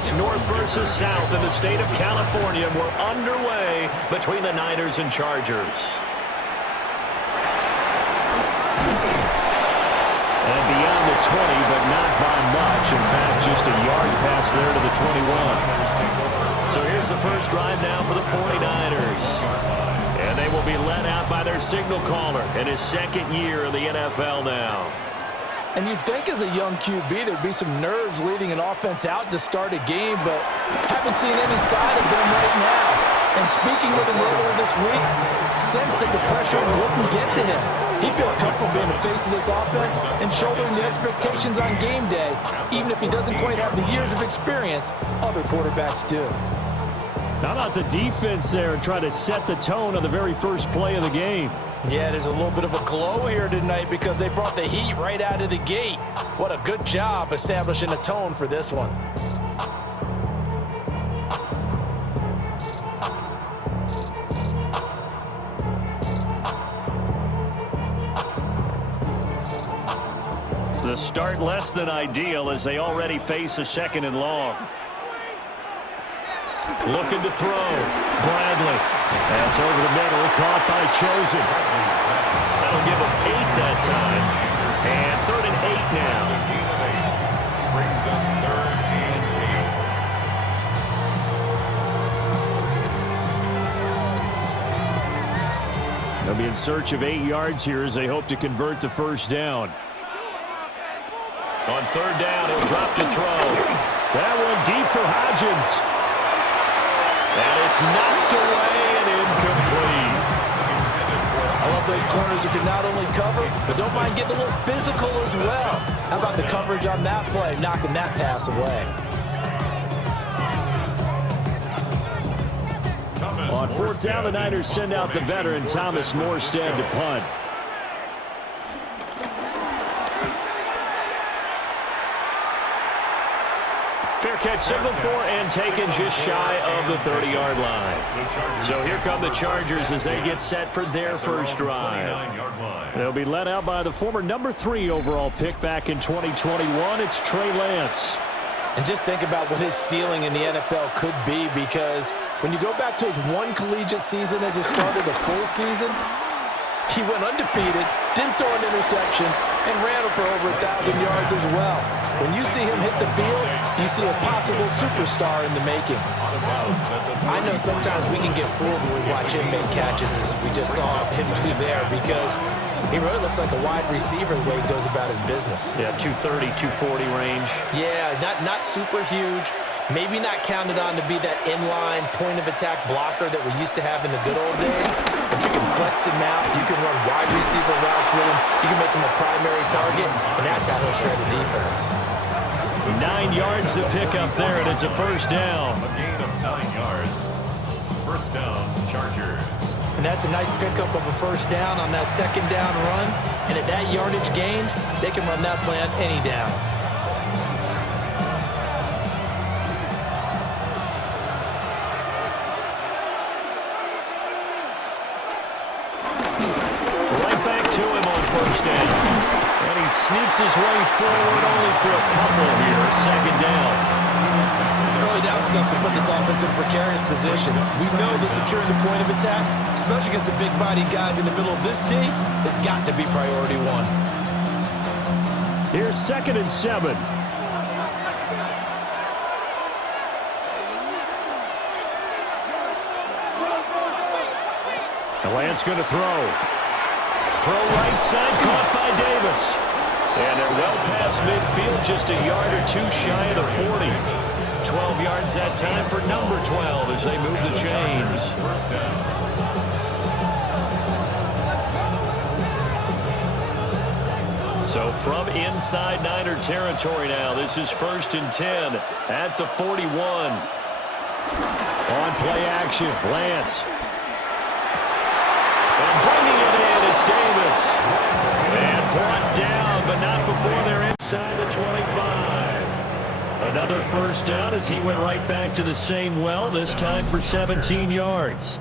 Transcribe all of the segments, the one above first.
It's North versus South in the state of California. We're underway between the Niners and Chargers. And beyond the 20, but not by much. In fact, just a yard pass there to the 21. So here's the first drive now for the 49ers. And they will be led out by their signal caller in his second year in the NFL now. And you'd think as a young QB there'd be some nerves leading an offense out to start a game, but haven't seen any sign of them right now. And speaking with him earlier this week, sensed that the pressure wouldn't get to him. He feels comfortable being the face of this offense and shouldering the expectations on game day, even if he doesn't quite have the years of experience other quarterbacks do. How about the defense there and try to set the tone on the very first play of the game? Yeah, there's a little bit of a glow here tonight because they brought the heat right out of the gate. What a good job establishing a tone for this one. The start less than ideal as they already face a second and long. Looking to throw. Bradley. That's over the middle. Caught by Chosen. That'll give him 8 that time. And 3rd and 8 now. Brings up 3rd and 8. They'll be in search of 8 yards here as they hope to convert the first down. On 3rd down, he'll drop to throw. That one deep for Hodgins. And it's knocked away and incomplete. I love those corners who can not only cover, but don't mind getting a little physical as well. How about the coverage on that play, knocking that pass away? On 4th down, the Niners send out the veteran Thomas Morstead to punt. Fair catch signaled for and taken just shy of the 30-yard line. So here come the Chargers as they get set for their first drive. They'll be led out by the former number 3 overall pick back in 2021. It's Trey Lance. And just think about what his ceiling in the NFL could be, because when you go back to his one collegiate season as a starter, the full season, he went undefeated, didn't throw an interception, and ran for over 1,000 yards as well. When you see him hit the field, you see a possible superstar in the making. I know sometimes we can get fooled when we watch him make catches, as we just saw him do there, because he really looks like a wide receiver the way he goes about his business. Yeah, 230, 240 range. Yeah, not super huge. Maybe not counted on to be that inline point-of-attack blocker that we used to have in the good old days. But you can flex him out. You can run wide receiver routes with him. You can make him a primary target, and that's how he'll shred the defense. 9 yards to pick up there, and it's a first down. A gain of 9 yards. First down, Chargers. And that's a nice pickup of a first down on that second down run. And at that yardage gained, they can run that play on any down. first down. And he sneaks his way forward only for a couple here. Second down. Early down stuff to put this offense in a precarious position. We know that securing the point of attack, especially against the big-bodied guys in the middle of this D, has got to be priority one. Here's 2nd and 7. And Lance going to throw. Throw right side, caught by Davis. And they're well past midfield, just a yard or two shy of the 40. 12 yards that time for number 12 as they move the chains. So from inside Niner territory now, this is 1st and 10 at the 41. On play action, Lance. And bringing it in, it's Davis. And brought down, but not before they're inside the 25. Another first down as he went right back to the same well, this time for 17 yards.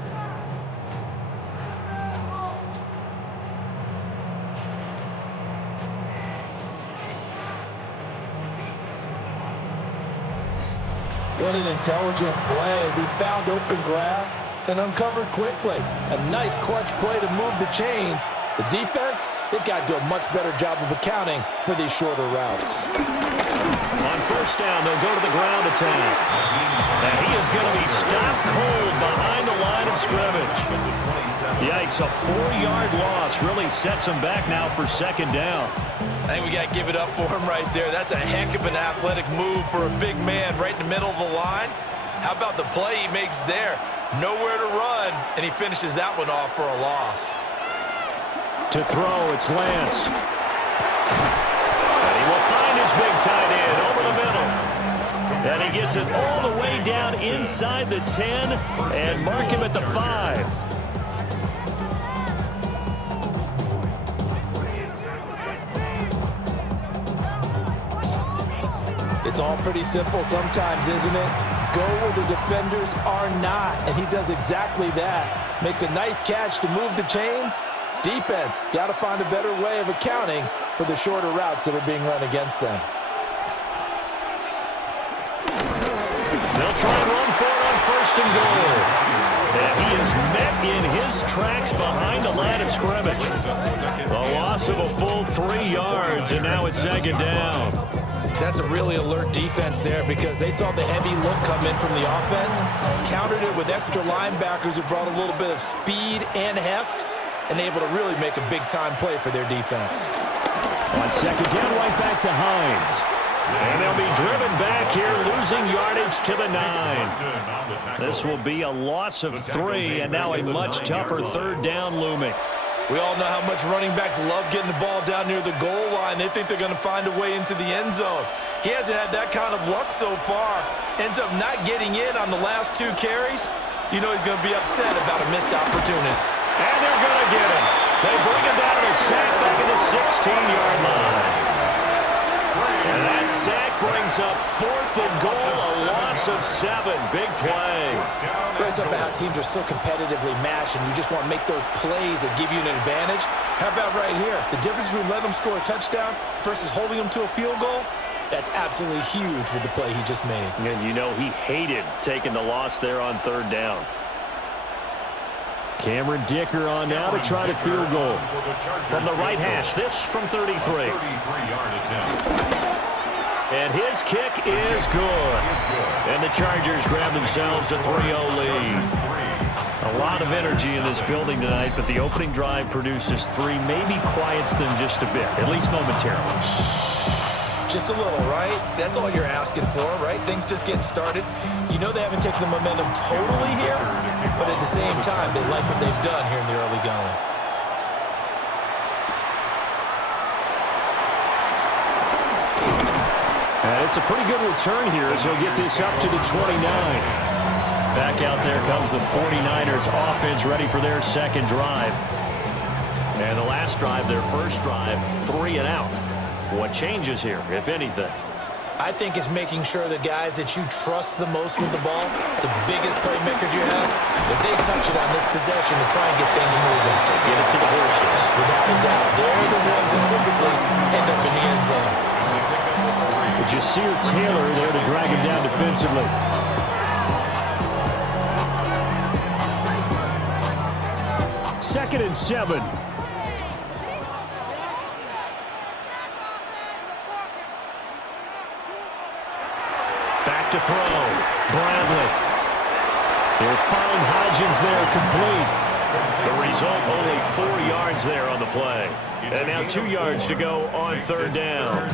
What an intelligent play as he found open grass and uncovered quickly. A nice clutch play to move the chains. The defense, they've got to do a much better job of accounting for these shorter routes. On first down, they'll go to the ground attack. And he is going to be stopped cold behind the line of scrimmage. Yikes, a 4-yard loss really sets him back now for second down. I think we got to give it up for him right there. That's a heck of an athletic move for a big man right in the middle of the line. How about the play he makes there? Nowhere to run, and he finishes that one off for a loss. To throw, it's Lance. And he will find his big tight end over the middle. And he gets it all the way down inside the 10 and mark him at the 5. It's all pretty simple sometimes, isn't it? Go where the defenders are not, and he does exactly that. Makes a nice catch to move the chains. Defense, got to find a better way of accounting for the shorter routes that are being run against them. They'll try and run for it on first and goal. And he is met in his tracks behind the line of scrimmage. A loss of a full 3 yards, and now it's second down. That's a really alert defense there because they saw the heavy look come in from the offense, countered it with extra linebackers who brought a little bit of speed and heft, and able to really make a big-time play for their defense. On second down, right back to Hines. And they'll be driven back here, losing yardage to the 9. This will be a loss of 3, and now a much tougher third down looming. We all know how much running backs love getting the ball down near the goal line. They think they're going to find a way into the end zone. He hasn't had that kind of luck so far. Ends up not getting in on the last 2 carries. You know he's going to be upset about a missed opportunity. And they're going to get him. They bring him down to a sack back at the 16-yard line. And that sack brings up 4th and goal, a loss of 7. Big play. Right up about how teams are so competitively matched, and you just want to make those plays that give you an advantage. How about right here? The difference between letting them score a touchdown versus holding them to a field goal, that's absolutely huge with the play he just made. And you know he hated taking the loss there on third down. Cameron Dicker on now to try to field goal. From the right hash, this from 33. And his kick is good. And the Chargers grab themselves a 3-0 lead. A lot of energy in this building tonight, but the opening drive produces 3. Maybe quiets them just a bit, at least momentarily. Just a little, right? That's all you're asking for, right? Things just getting started. You know they haven't taken the momentum totally here, but at the same time, they like what they've done here in the early going. And it's a pretty good return here as he'll get this up to the 29. Back out there comes the 49ers offense ready for their second drive. And the last drive, their first drive, 3 and out. What changes here, if anything? I think it's making sure the guys that you trust the most with the ball, the biggest playmakers you have, that they touch it on this possession to try and get things moving. Get it to the horses. Without a doubt, they're the ones that typically end up in the end zone. Jasir Taylor there to drag him down defensively. Second and 7. Back to throw. Bradley. He'll find Hodgins there complete. The result, only 4 yards there on the play. And now 2 yards to go on third down.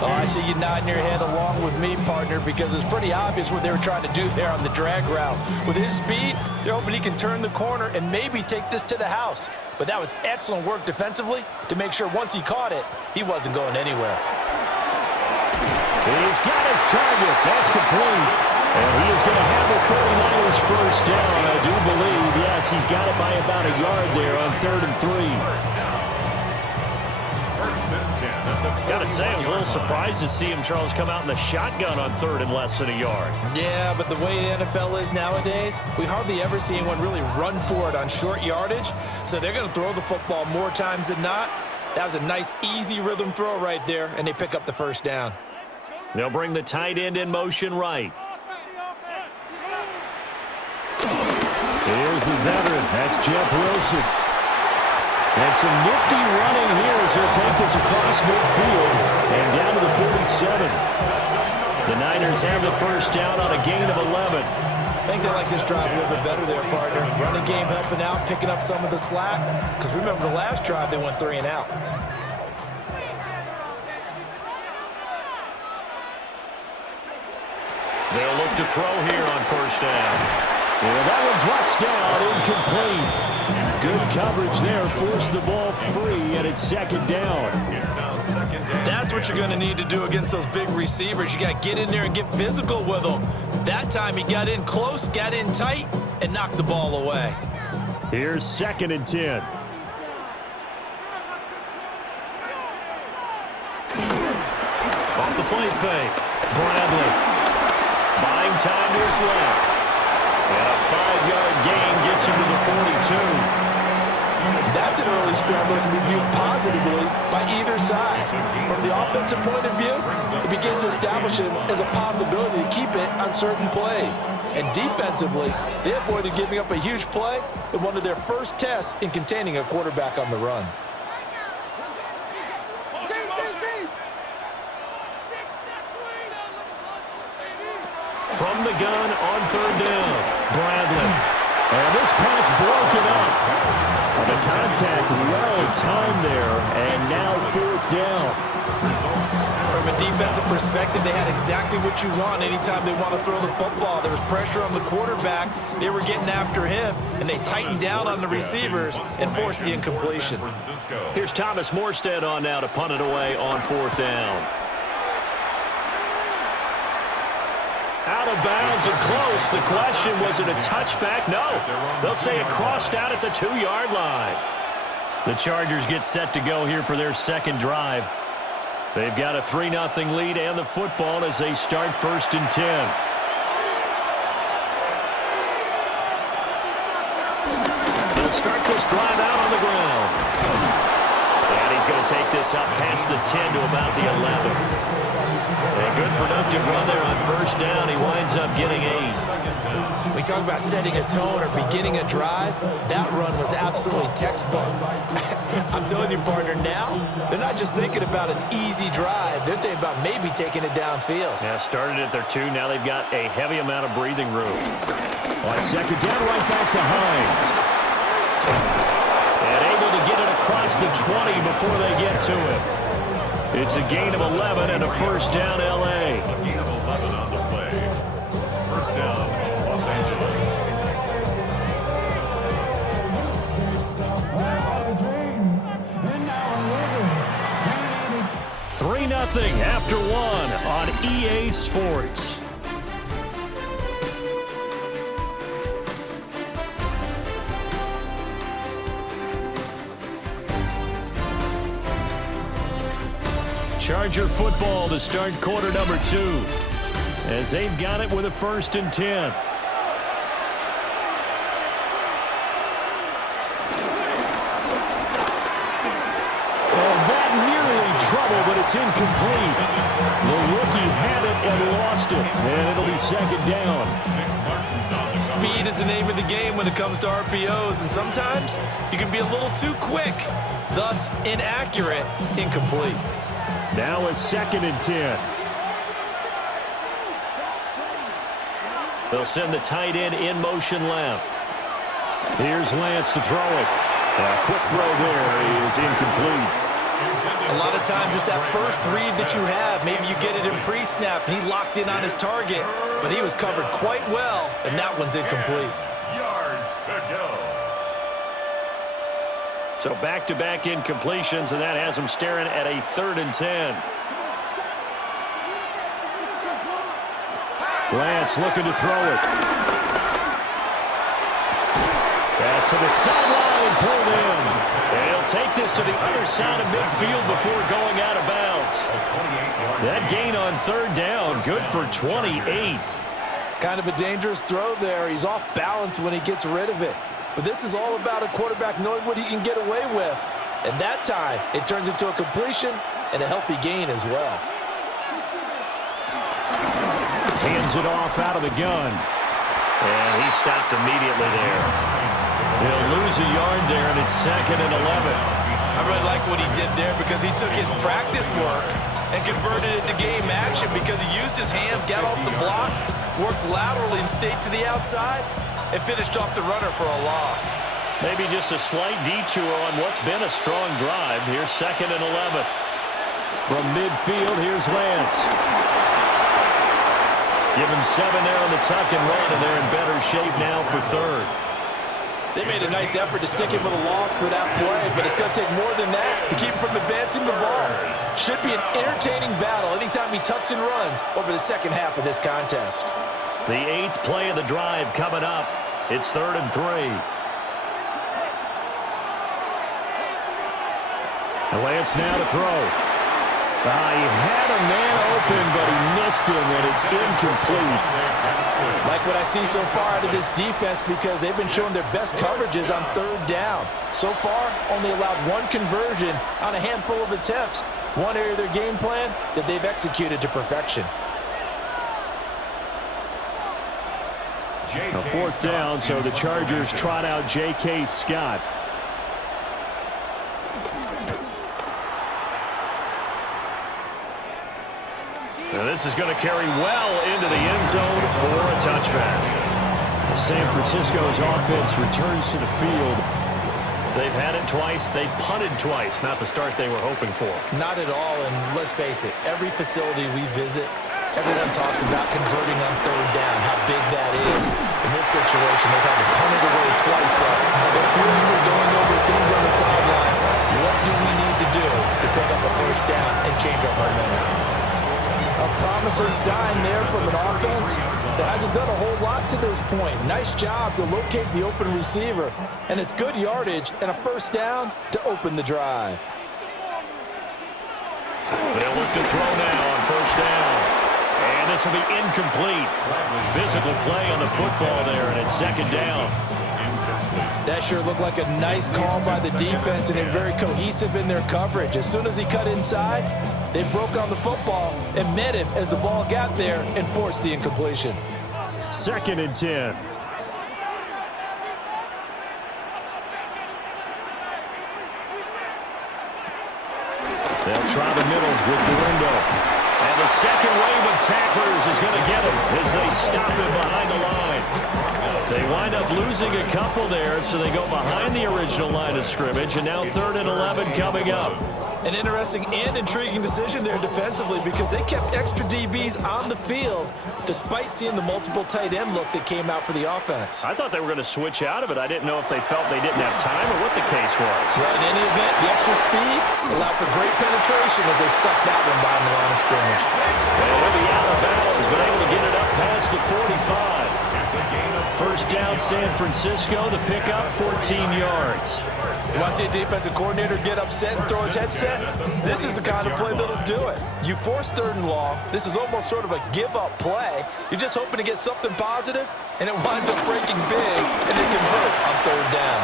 Oh, I see you nodding your head along with me, partner, because it's pretty obvious what they were trying to do there on the drag route. With his speed, they're hoping he can turn the corner and maybe take this to the house. But that was excellent work defensively to make sure once he caught it, he wasn't going anywhere. He's got his target. That's complete. And he is going to have the 49ers first down, I do believe. Yes, he's got it by about a yard there on 3rd and 3. Gotta say, I was a little surprised to see him, Charles, come out in the shotgun on 3rd and less than a yard. Yeah, but the way the NFL is nowadays, we hardly ever see anyone really run for it on short yardage. So they're going to throw the football more times than not. That was a nice, easy rhythm throw right there, and they pick up the first down. They'll bring the tight end in motion right. Here's the veteran. That's Jeff Wilson. And some nifty running here as he'll take this across midfield and down to the 47. The Niners have the first down on a gain of 11. I think they like this drive a little bit better there, partner. Running game helping out, picking up some of the slack. Because remember the last drive, they went 3 and out. They'll look to throw here on first down. Yeah, that one drops down, incomplete. Good coverage there, forced the ball free, and it's second down. That's what you're going to need to do against those big receivers. You got to get in there and get physical with them. That time he got in close, got in tight, and knocked the ball away. Here's 2nd and 10. Off the play fake. Bradley. Buying time to his left. And a 5-yard gain gets him to the 42. That's an early scramble that can be viewed positively by either side. From the offensive point of view, it begins to establish it as a possibility to keep it on certain plays. And defensively, they avoided giving up a huge play in one of their first tests in containing a quarterback on the run. From the gun on 3rd down, Bradley. And this pass broken up. The contact well-timed there, and now 4th down. From a defensive perspective, they had exactly what you want anytime they want to throw the football. There was pressure on the quarterback. They were getting after him, and they tightened down on the receivers and forced the incompletion. Here's Thomas Morstead on now to punt it away on 4th down. Out of bounds and close. The question, was it a touchback? No. They'll say it crossed out at the 2-yard line. The Chargers get set to go here for their second drive. They've got a 3-0 lead and the football as they start 1st and 10. They'll start this drive out on the ground. And he's going to take this up past the 10 to about the 11. A good productive run there on 1st down. He winds up getting 8. We talk about setting a tone or beginning a drive. That run was absolutely textbook. I'm telling you, partner, now they're not just thinking about an easy drive. They're thinking about maybe taking it downfield. Yeah, started at their 2. Now they've got a heavy amount of breathing room. On 2nd down, right back to Hines. And able to get it across the 20 before they get to it. It's a gain of 11 and a 1st down, L.A. A gain of 11 on the play. 1st down, Los Angeles. 3-0 after 1 on EA Sports. Charger football to start quarter number 2 as they've got it with a 1st and 10. And that nearly trouble, but it's incomplete. The rookie had it and lost it, and it'll be second down. Speed is the name of the game when it comes to RPOs, and sometimes you can be a little too quick, thus inaccurate, incomplete. Now a 2nd and 10. They'll send the tight end in motion left. Here's Lance to throw it. A quick throw there is incomplete. A lot of times it's that first read that you have. Maybe you get it in pre-snap, and he locked in on his target, but he was covered quite well, and that one's incomplete. Yards to go. So back-to-back incompletions, and that has them staring at a 3rd and 10. Lance looking to throw it. Pass to the sideline, pulled in. And he'll take this to the other side of midfield before going out of bounds. That gain on 3rd down, good for 28. Kind of a dangerous throw there. He's off balance when he gets rid of it. But this is all about a quarterback knowing what he can get away with. And that time, it turns into a completion and a healthy gain as well. Hands it off out of the gun. And he stopped immediately there. He'll lose a yard there, and it's 2nd and 11. I really like what he did there because he took his practice work and converted it to game action because he used his hands, got off the block, worked laterally and stayed to the outside, and finished off the runner for a loss. Maybe just a slight detour on what's been a strong drive. Here's 2nd and 11. From midfield, here's Lance. Give him 7 there on the tuck and run, and they're in better shape now for 3rd. They made a nice effort to stick him with a loss for that play, but it's going to take more than that to keep him from advancing the ball. Should be an entertaining battle anytime he tucks and runs over the second half of this contest. The 8th play of the drive coming up. It's 3rd and 3. Lance now to throw. He had a man open, but he missed him, and it's incomplete. Like what I see so far out of this defense because they've been showing their best coverages on 3rd down. So far, only allowed 1 conversion on a handful of attempts. One area of their game plan that they've executed to perfection. A 4th down, so the Chargers trot out J.K. Scott. Now this is going to carry well into the end zone for a touchback. San Francisco's offense returns to the field. They've had it twice. They've punted twice. Not the start they were hoping for. Not at all, and let's face it, every facility we visit, everyone talks about converting on 3rd down, how big that is. In this situation, they've had to punt it away twice. They're furiously going over things on the sidelines. What do we need to do to pick up a 1st down and change our momentum? A promising sign there from an offense that hasn't done a whole lot to this point. Nice job to locate the open receiver, and it's good yardage and a 1st down to open the drive. They'll look to throw now on 1st down. And this will be incomplete. Physical play on the football there, and it's 2nd down. That sure looked like a nice call by the defense, and they're very cohesive in their coverage. As soon as he cut inside, they broke on the football and met him as the ball got there and forced the incompletion. 2nd and 10. They'll try the middle with the window. And the second wave of tacklers is going to get him as they stop him behind the line. They wind up losing a couple there, so they go behind the original line of scrimmage, and now 3rd and 11 coming up. An interesting and intriguing decision there defensively because they kept extra DBs on the field despite seeing the multiple tight end look that came out for the offense. I thought they were going to switch out of it. I didn't know if they felt they didn't have time or what the case was. Well, in any event, the extra speed allowed for great penetration as they stuck that one behind the line of scrimmage. And he'll be out of bounds, but able to get it up past the 45. 1st down, San Francisco, to pick up 14 yards. You want to see a defensive coordinator get upset and throw his headset? This is the kind of play that'll do it. You force 3rd and long. This is almost sort of a give-up play. You're just hoping to get something positive, and it winds up breaking big, and they convert on 3rd down.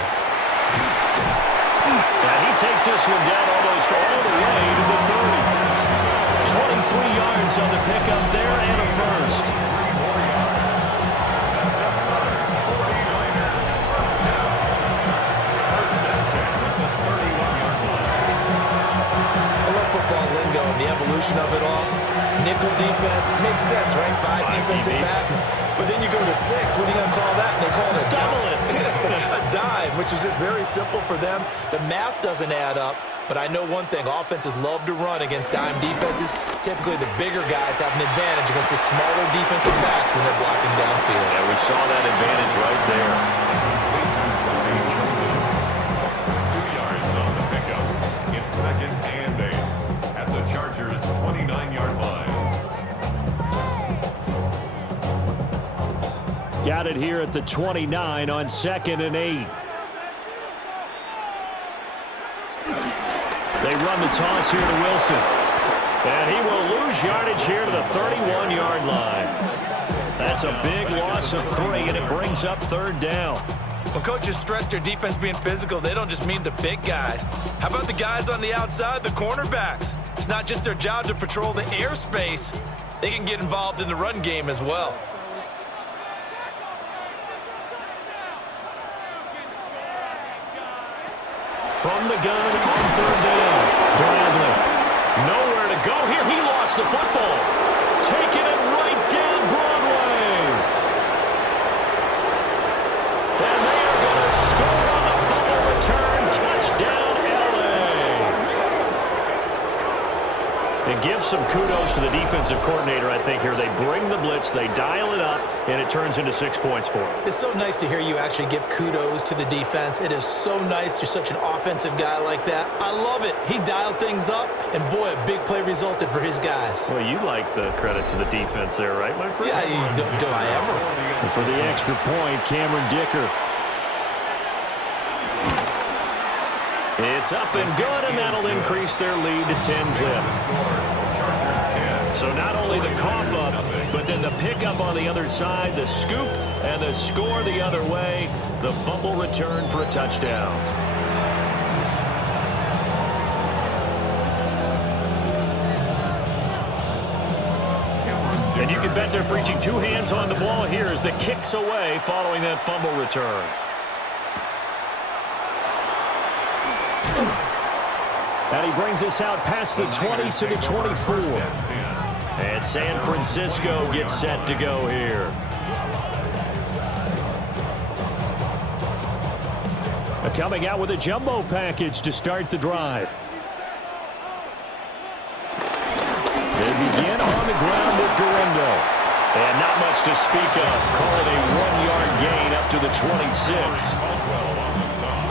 And he takes this one down almost all the way to the 30. 23 yards on the pickup there and a first. The evolution of it all. Nickel defense makes sense, right? 5 defensive backs. But then you go to 6. What are you going to call that? And they call it a double it. A dime, which is just very simple for them. The math doesn't add up. But I know one thing. Offenses love to run against dime defenses. Typically, the bigger guys have an advantage against the smaller defensive backs when they're blocking downfield. Yeah, we saw that advantage right there. 2 yards on the pickup. It's 2nd and 8. Chargers 29-yard line. Got it here at the 29 on 2nd and 8. They run the toss here to Wilson. And he will lose yardage here to the 31-yard line. That's a big loss of 3, and it brings up 3rd down. When coaches stress their defense being physical, they don't just mean the big guys. How about the guys on the outside, the cornerbacks? It's not just their job to patrol the airspace. They can get involved in the run game as well. From the gun on 3rd down. Bradley. Nowhere to go here. He lost the football. Taking it right down Broadway. And they are going to score on the fumble return. Touchdown, L.A. And give some kudos to the defensive coordinator, I think, here. They bring the blitz, they dial it up, and it turns into 6 points for them. It's so nice to hear you actually give kudos to the defense. It is so nice. You're such an offensive guy like that. I love it. He dialed things up, and boy, a big play resulted for his guys. Well, you like the credit to the defense there, right, my friend? Yeah, do I ever? And for the extra point, Cameron Dicker. It's up and good, and that'll increase their lead to 10-zip. So not only the cough up, but then the pickup on the other side, the scoop, and the score the other way, the fumble return for a touchdown. And you can bet they're preaching 2 hands on the ball here as the kick's away following that fumble return. And he brings us out past the 20 to the 24. And San Francisco gets set to go here. Coming out with a jumbo package to start the drive. They begin on the ground with Guerrero. And not much to speak of. Call it a 1-yard gain up to the 26.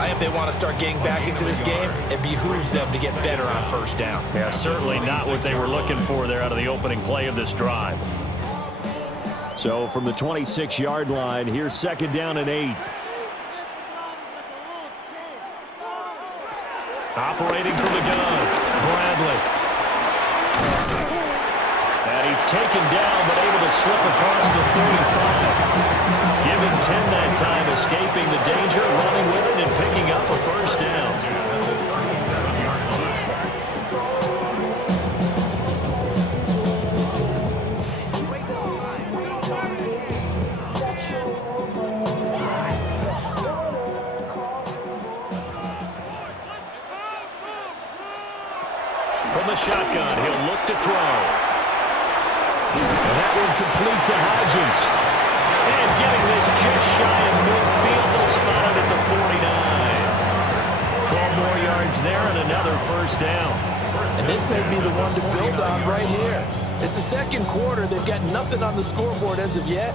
If they want to start getting back into this game, it behooves them to get better on 1st down. Yeah, certainly not what they were looking for there out of the opening play of this drive. So from the 26-yard line, here's 2nd down and 8. Operating from the gun, Bradley. And he's taken down, but able to slip across the 35. Give him 10 that time, escaping the danger, running with it, and picking up a 1st down. From the shotgun, he'll look to throw. And that one complete to Hodgins. And getting this just shy of midfield, they'll spot it at the 49. 12 more yards there and another 1st down. And this may be the one to build on right here. It's the 2nd quarter. They've got nothing on the scoreboard as of yet.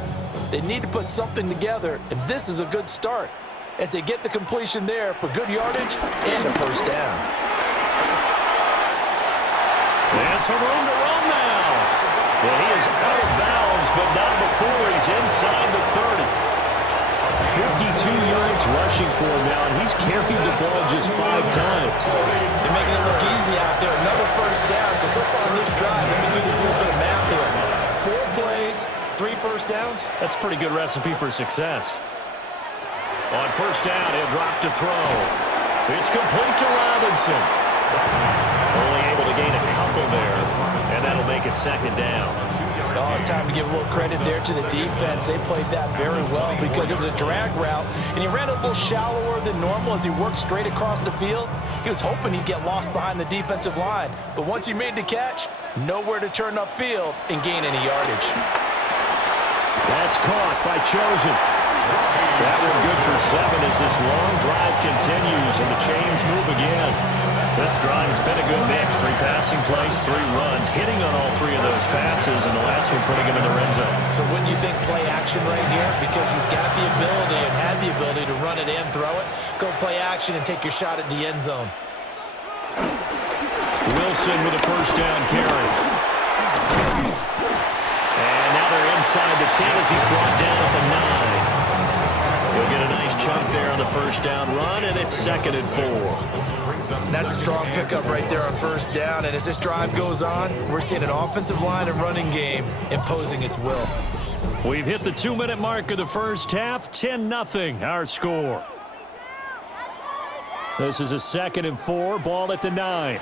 They need to put something together, and this is a good start as they get the completion there for good yardage and a 1st down. And some room to run now. And he is out of bounds, but not before he's inside the 30. 52 yards rushing for him now, and he's carried the ball just 5 times. They're making it look easy out there. Another 1st down. So far on this drive, let me do this little bit of math here. 4 plays, 3 1st downs. That's a pretty good recipe for success. On 1st down, he'll drop to throw. It's complete to Robinson. Only able to gain a couple there. And that'll make it second down. Oh, it's time to give a little credit there to the defense. They played that very well because it was a drag route, and he ran a little shallower than normal as he worked straight across the field. He was hoping he'd get lost behind the defensive line, but once he made the catch, nowhere to turn upfield and gain any yardage. That's caught by Chosen. That one good for 7 as this long drive continues and the chains move again. This drive, it's been a good mix. 3 passing plays, 3 runs, hitting on all 3 of those passes, and the last one putting him in the red zone. So wouldn't you think play action right here? Because you've got the ability and had the ability to run it and throw it. Go play action and take your shot at the end zone. Wilson with a first down carry. And now they're inside the 10 as he's brought down at the 9. He'll get a nice chunk there on the first down run, and it's 2nd and 4. That's a strong pickup right there on first down, and as this drive goes on, we're seeing an offensive line and running game imposing its will. We've hit the 2-minute mark of the first half. 10-0 our score. This is a 2nd and 4, ball at the 9.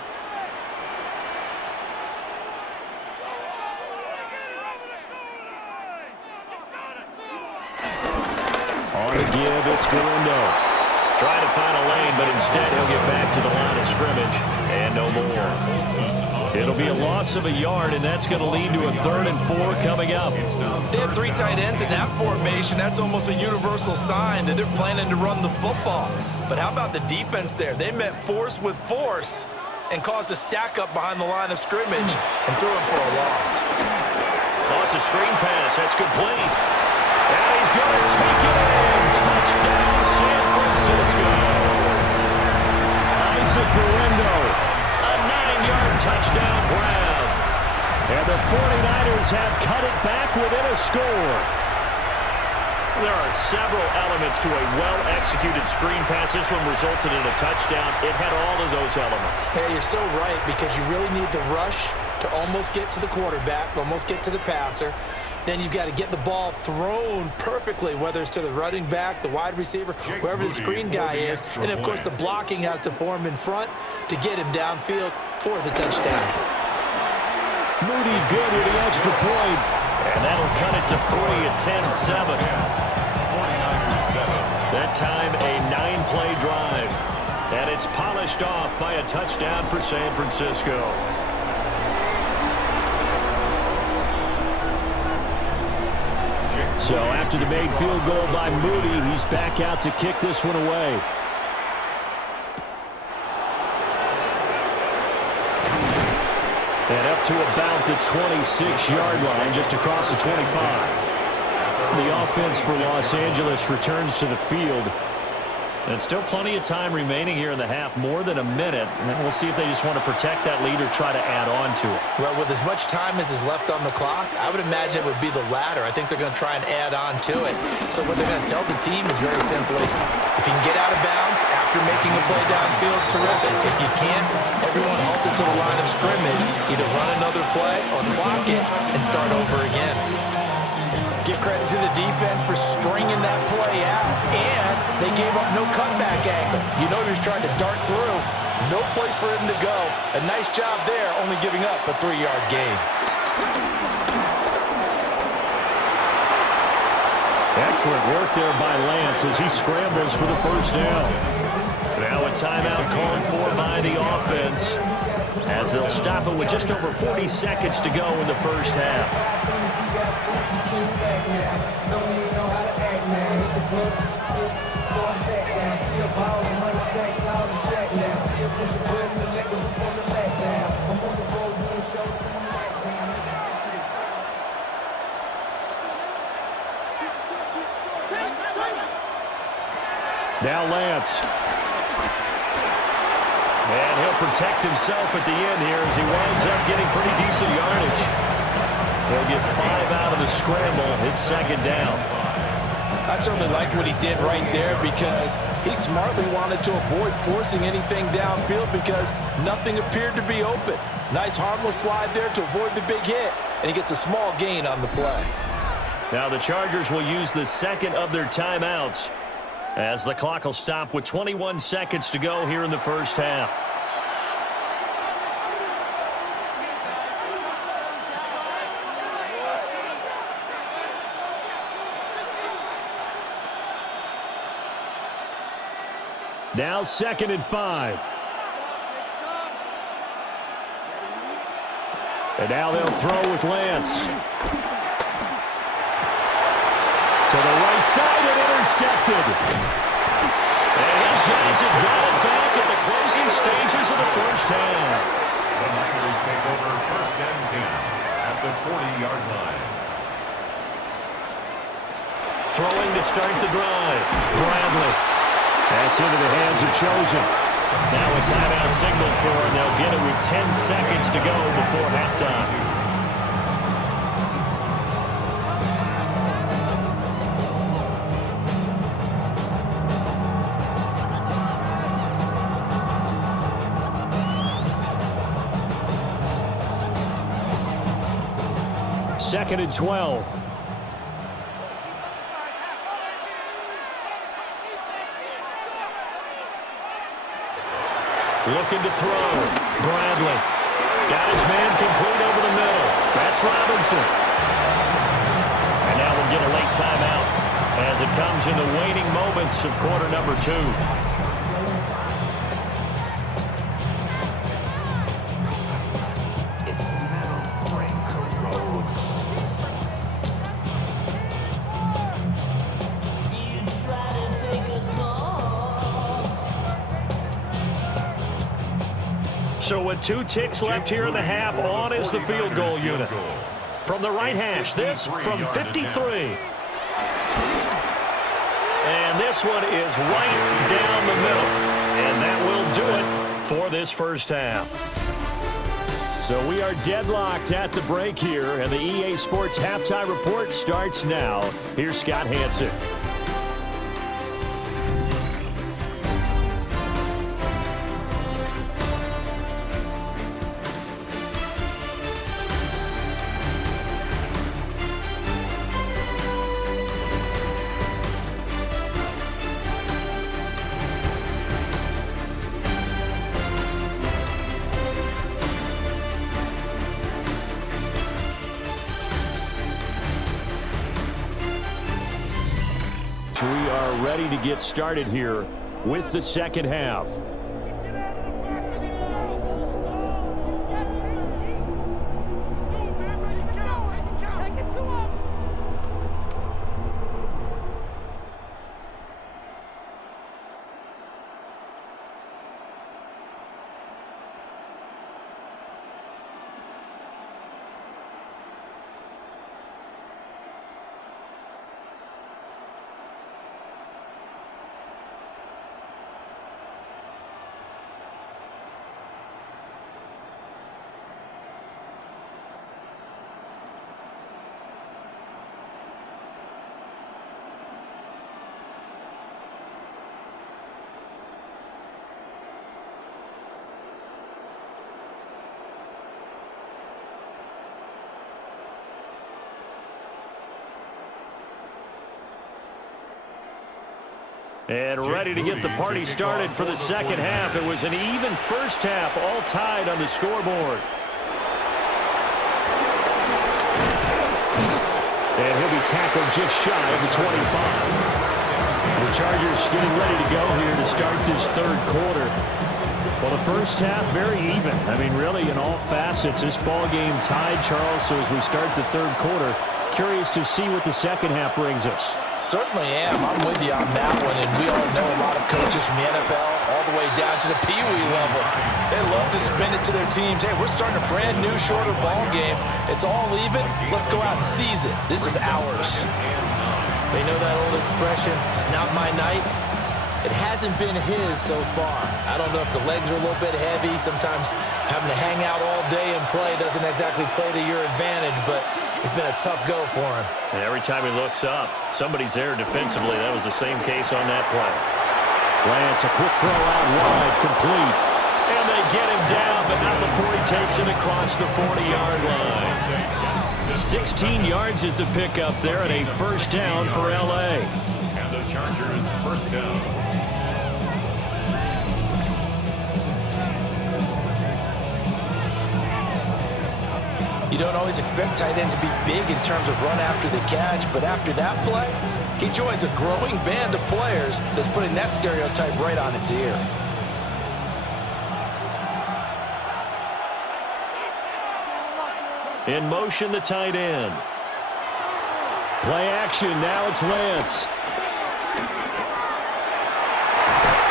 On the give, it's Galindo. Trying to find a lane, but instead he'll get back to the line of scrimmage, and no more. It'll be a loss of a yard, and that's going to lead to a 3rd and 4 coming up. They have 3 tight ends in that formation. That's almost a universal sign that they're planning to run the football. But how about the defense there? They met force with force and caused a stack up behind the line of scrimmage and threw him for a loss. Oh, it's a screen pass. That's complete. And he's going to take it in. Touchdown, San Francisco. Isaac Galindo. A 9-yard touchdown grab. And the 49ers have cut it back within a score. There are several elements to a well-executed screen pass. This one resulted in a touchdown. It had all of those elements. Hey, you're so right, because you really need the rush to almost get to the quarterback, almost get to the passer. Then you've got to get the ball thrown perfectly, whether it's to the running back, the wide receiver, whoever the screen guy is. And, of course, the blocking has to form in front to get him downfield for the touchdown. Moody good with the extra point. And that'll cut it to 3 at 10-7. That time a 9-play drive. And it's polished off by a touchdown for San Francisco. So after the made field goal by Moody, he's back out to kick this one away. And up to about the 26-yard line, just across the 25. The offense for Los Angeles returns to the field. And still plenty of time remaining here in the half, more than a minute. And we'll see if they just want to protect that lead or try to add on to it. Well, with as much time as is left on the clock, I would imagine it would be the latter. I think they're going to try and add on to it. So what they're going to tell the team is very simply, if you can get out of bounds after making a play downfield, terrific. If you can't, everyone hustle to the line of scrimmage, either run another play or clock it and start over again. Give credit to the defense for stringing that play out, and they gave up no cutback angle. You know he was trying to dart through. No place for him to go. A nice job there, only giving up a 3-yard gain. Excellent work there by Lance as he scrambles for the first down. Now a timeout called for by the offense as they'll stop it with just over 40 seconds to go in the first half. Now Lance. And he'll protect himself at the end here as he winds up getting pretty decent yardage. He'll get 5 out of the scramble. It's second down. I certainly like what he did right there because he smartly wanted to avoid forcing anything downfield because nothing appeared to be open. Nice harmless slide there to avoid the big hit, and he gets a small gain on the play. Now the Chargers will use the second of their timeouts as the clock will stop with 21 seconds to go here in the first half. Now 2nd and 5. And now they'll throw with Lance. To the right side and intercepted. And his guys have got it back at the closing stages of the first half. The Niners take over 1st and 10 at the 40-yard line. Throwing to start the drive. Bradley. That's into the hands of Chosen. Now a timeout signal for him. They'll get it with 10 seconds to go before halftime. Second and 12. Looking to throw. Bradley. Got his man complete over the middle. That's Robinson. And now we'll get a late timeout as it comes in the waning moments of quarter number 2. So with 2 ticks left here in the half, on is the field goal unit. From the right hash, this from 53. And this one is right down the middle. And that will do it for this first half. So we are deadlocked at the break here, and the EA Sports Halftime Report starts now. Here's Scott Hansen. We are ready to get started here with the second half. And ready to get the party started for the second half. It was an even first half, all tied on the scoreboard. And he'll be tackled just shy of the 25. The Chargers getting ready to go here to start this third quarter. Well, the first half, very even. I mean, really, in all facets, this ball game tied, Charles. So as we start the third quarter, curious to see what the second half brings us. Certainly am. I'm with you on that one, and we all know a lot of coaches from the NFL all the way down to the Pee Wee level. They love to spin it to their teams. Hey, we're starting a brand new, shorter ball game. It's all even. Let's go out and seize it. This is ours. They know that old expression, it's not my night. It hasn't been his so far. I don't know if the legs are a little bit heavy. Sometimes having to hang out all day and play doesn't exactly play to your advantage, but it's been a tough go for him. And every time he looks up, somebody's there defensively. That was the same case on that play. Lance, a quick throw out wide, complete. And they get him down, but not before he takes it across the 40-yard line. 16 yards is the pickup there, and a first down for L.A. And the Chargers first down. You don't always expect tight ends to be big in terms of run after the catch, but after that play, He joins a growing band of players that's putting that stereotype right on its ear. In motion, the tight end. Play action, now it's Lance.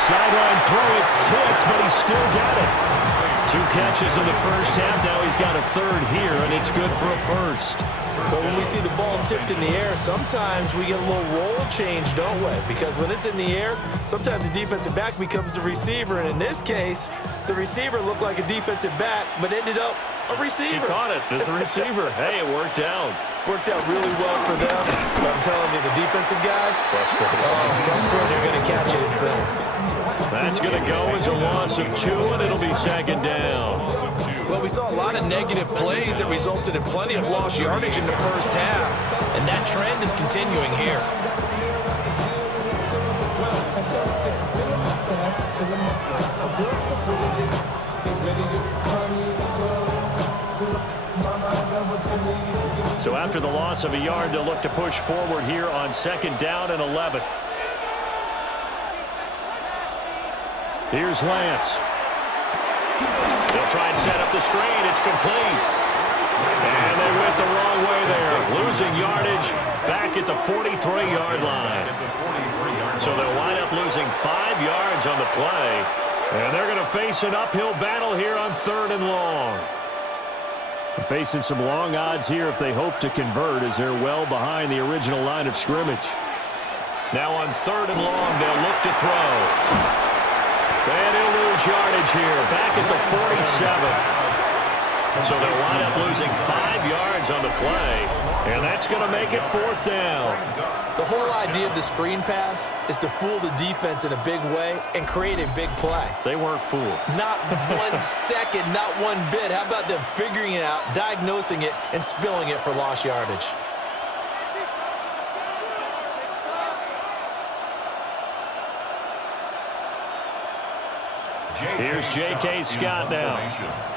Sideline throw, it's tipped, but he's still got it. 2 catches in the first half, now he's got a third here, and it's good for a first. But when we see the ball tipped in the air, sometimes we get a little roll change, don't we? Because when it's in the air, sometimes the defensive back becomes the receiver. And in this case, the receiver looked like a defensive back, but ended up a receiver. He caught it as the receiver. Hey, it worked out. Worked out really well for them. But I'm telling you, the defensive guys, frustrated. They're going to catch it in film. That's going to go as a loss of 2, and it'll be second down. Well, we saw a lot of negative plays that resulted in plenty of lost yardage in the first half, and that trend is continuing here. So after the loss of a yard, they'll look to push forward here on second down and 11. Here's Lance. They'll try and set up the screen. It's complete. And they went the wrong way there. Losing yardage back at the 43-yard line. So they'll wind up losing 5 yards on the play. And they're going to face an uphill battle here on 3rd and long. Facing some long odds here if they hope to convert, as they're well behind the original line of scrimmage. Now on 3rd and long, they'll look to throw. And he'll lose yardage here, back at the 47. So they'll wind up losing 5 yards on the play, and that's going to make it 4th down. The whole idea of the screen pass is to fool the defense in a big way and create a big play. They weren't fooled. Not 1 second, not 1 bit. How about them figuring it out, diagnosing it, and spilling it for lost yardage? Here's J.K. Scott now,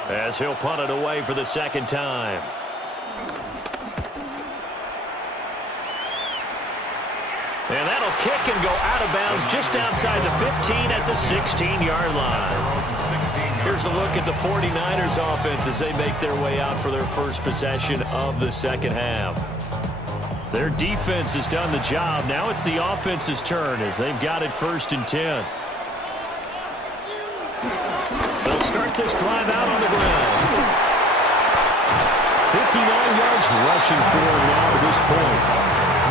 as he'll punt it away for the second time. And that'll kick and go out of bounds just outside the 15 at the 16-yard line. Here's a look at the 49ers offense as they make their way out for their first possession of the second half. Their defense has done the job. Now it's the offense's turn as they've got it 1st and 10. They'll start this drive out on the ground. 59 yards rushing for him now to this point.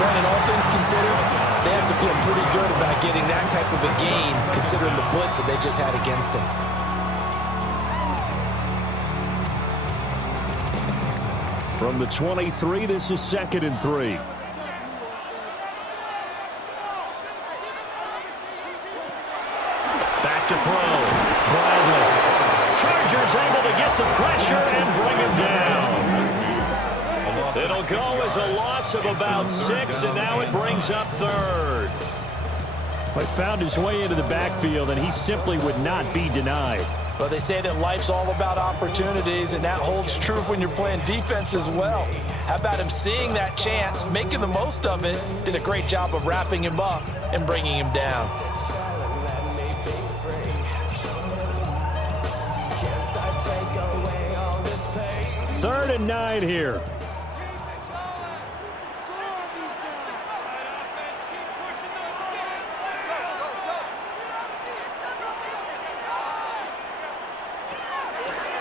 Brandon, all things considered, they have to feel pretty good about getting that type of a gain, considering the blitz that they just had against them. From the 23, this is 2nd and 3. Back to throw. Bradley. Chargers able to get the pressure and bring him down. It'll go as a loss of about 6, and now it brings up 3rd. He found his way into the backfield, and he simply would not be denied. Well, they say that life's all about opportunities, and that holds true when you're playing defense as well. How about him seeing that chance, making the most of it, did a great job of wrapping him up and bringing him down. 3rd and 9 here.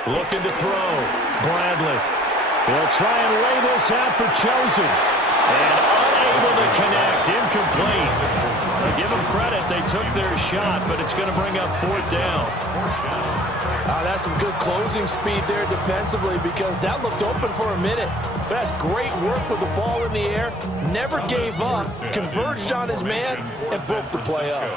Looking to throw. Bradley. They'll try and lay this out for Chosen. And unable to connect. Incomplete. Now give them credit. They took their shot, but it's going to bring up 4th down. That's some good closing speed there defensively, because that looked open for a minute. But that's great work with the ball in the air. Never gave up. Converged on his man and broke the play up.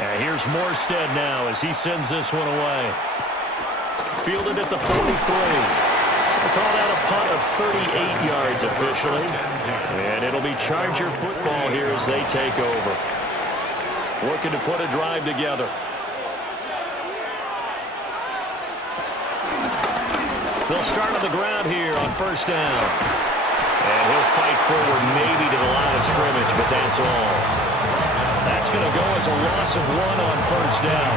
And here's Morstead now as he sends this one away. Fielded at the 43. They called out a punt of 38 yards officially. And it'll be Charger football here as they take over. Looking to put a drive together. They'll start on the ground here on 1st down. And he'll fight forward maybe to the line of scrimmage, but that's all. That's going to go as a loss of 1 on first down.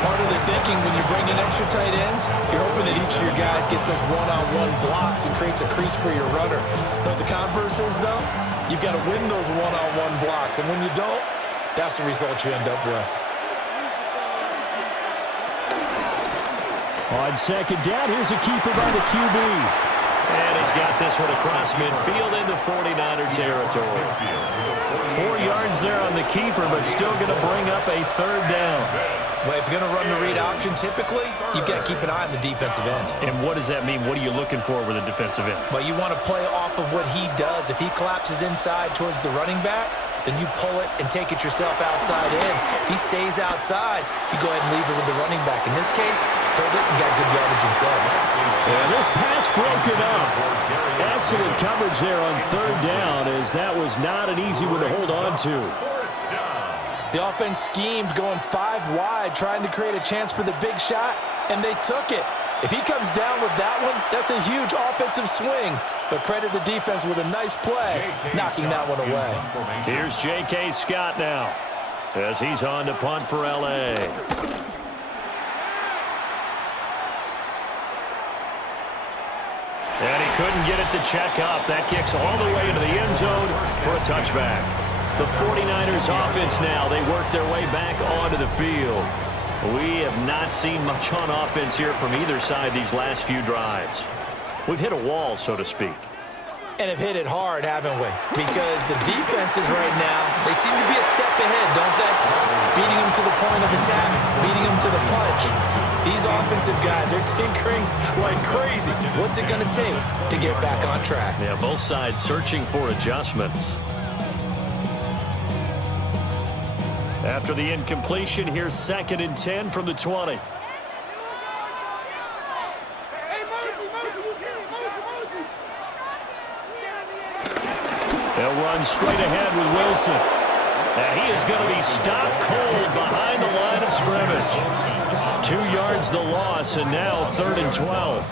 Part of the thinking when you bring in extra tight ends, you're hoping that each of your guys gets those one-on-one blocks and creates a crease for your runner. You know what the converse is, though? You've got to win those one-on-one blocks, and when you don't, that's the result you end up with. On second down, here's a keeper by the QB. And he's got this one across midfield into 49er territory. 4 yards there on the keeper, but still going to bring up a third down. Well, if you're going to run the read option, typically, you've got to keep an eye on the defensive end. And what does that mean? What are you looking for with a defensive end? Well, you want to play off of what he does. If he collapses inside towards the running back, then you pull it and take it yourself outside in. If he stays outside, you go ahead and leave it with the running back. In this case, pulled it and got good yardage himself. And this pass broken up. Excellent coverage there on third down, as that was not an easy one to hold on to. The offense schemed going 5 wide, trying to create a chance for the big shot, and they took it. If he comes down with that one, that's a huge offensive swing. But credit the defense with a nice play, knocking that one away. Here's J.K. Scott now, as he's on to punt for L.A. And he couldn't get it to check up. That kicks all the way into the end zone for a touchback. The 49ers offense now, they work their way back onto the field. We have not seen much on offense here from either side these last few drives. We've hit a wall, so to speak. And have hit it hard, haven't we? Because the defenses right now, they seem to be a step ahead, don't they? Beating them to the point of attack, beating them to the punch. These offensive guys are tinkering like crazy. What's it going to take to get back on track? Yeah, both sides searching for adjustments. After the incompletion, here's 2nd and 10 from the 20. They'll run straight ahead with Wilson. And he is going to be stopped cold behind the line of scrimmage. 2 yards the loss, and now 3rd and 12.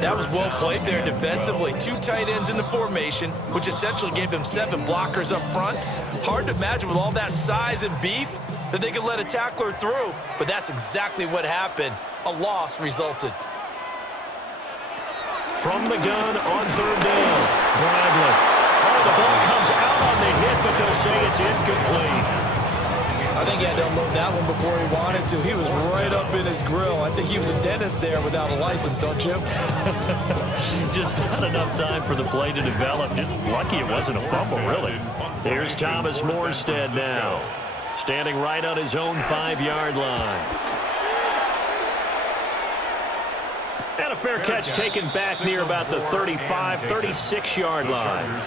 That was well played there defensively. 2 tight ends in the formation, which essentially gave them 7 blockers up front. Hard to imagine with all that size and beef that they could let a tackler through, but that's exactly what happened. A loss resulted. From the gun on 3rd down, Bradley. Oh, the ball comes out on the hit, but they'll say it's incomplete. I think he had to unload that one before he wanted to. He was right up in his grill. I think he was a dentist there without a license, don't you? Just not enough time for the play to develop. Just lucky it wasn't a fumble, really. Here's Thomas Morstead now, standing right on his own 5-yard line. And a fair catch taken back near about the 35, 36-yard line.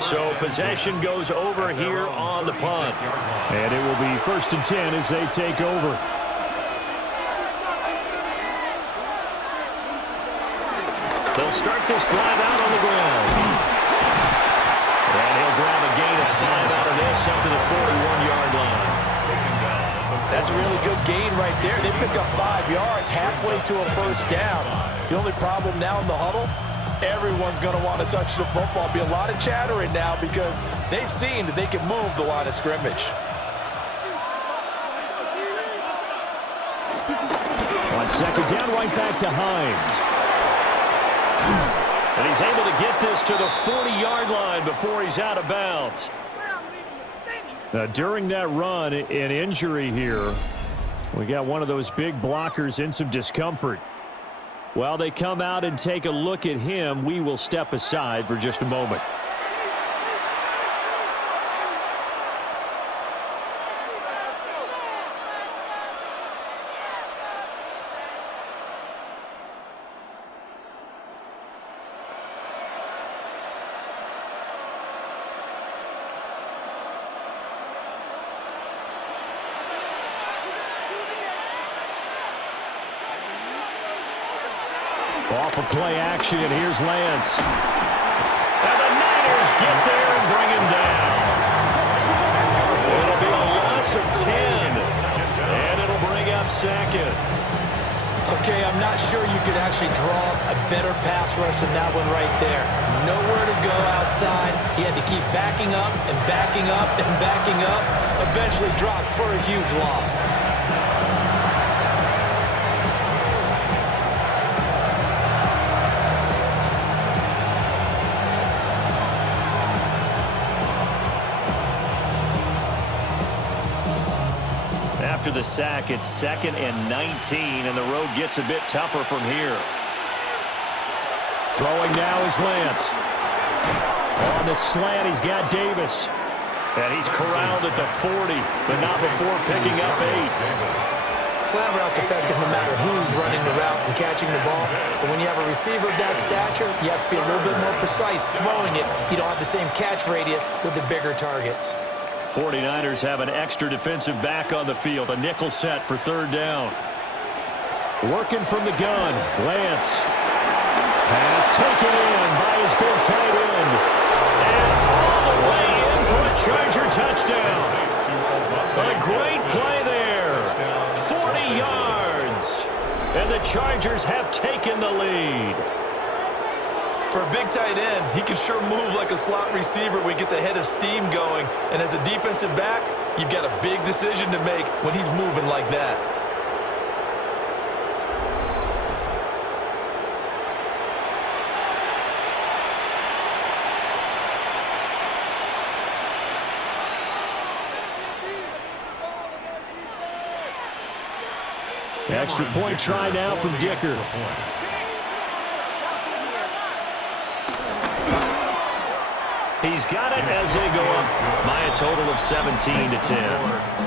So possession goes over here on the punt. And it will be 1st and 10 as they take over. They'll start this drive out on the ground. And he'll grab a gain of 5 out of this up to the 41-yard line. That's a really good gain right there. They pick up 5 yards halfway to a first down. The only problem now in the huddle, everyone's going to want to touch the football. Be a lot of chattering now because they've seen that they can move the line of scrimmage. On second down, right back to Hines. And he's able to get this to the 40-yard line before he's out of bounds. During that run, an injury here. We got one of those big blockers in some discomfort. While they come out and take a look at him, we will step aside for just a moment. Off of play action, here's Lance. And the Niners get there and bring him down. It'll be a loss of 10. And it'll bring up 2nd. Okay, I'm not sure you could actually draw a better pass rush than that one right there. Nowhere to go outside. He had to keep backing up and backing up and backing up. Eventually dropped for a huge loss. After the sack, it's 2nd and 19, and the road gets a bit tougher from here. Throwing now is Lance. On the slant, he's got Davis. And he's corralled at the 40, but not before picking up 8. Slant route's effective no matter who's running the route and catching the ball. But when you have a receiver of that stature, you have to be a little bit more precise throwing it. You don't have the same catch radius with the bigger targets. 49ers have an extra defensive back on the field. A nickel set for 3rd down. Working from the gun, Lance. Pass taken in by his big tight end. And all the way in for a Charger touchdown. A great play there. 40 yards. And the Chargers have taken the lead. For a big tight end, he can sure move like a slot receiver when he gets a head of steam going. And as a defensive back, you've got a big decision to make when he's moving like that. Extra point try now from Dicker. He's got it as they go up by a total of 17 to 10.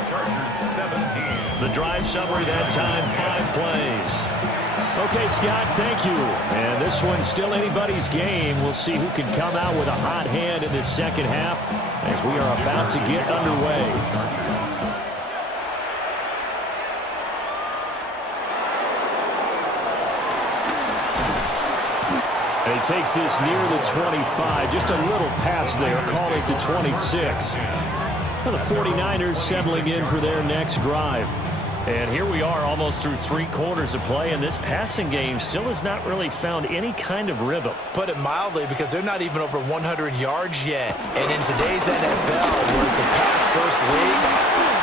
Chargers 17. The drive summary that time, 5 plays. Okay, Scott, thank you. And this one's still anybody's game. We'll see who can come out with a hot hand in this second half as we are about to get underway. And he takes this near the 25. Just a little pass there, calling it the 26. Well, the 49ers settling in for their next drive. And here we are almost through 3 quarters of play, and this passing game still has not really found any kind of rhythm. Put it mildly, because they're not even over 100 yards yet. And in today's NFL, where it's a pass-first league,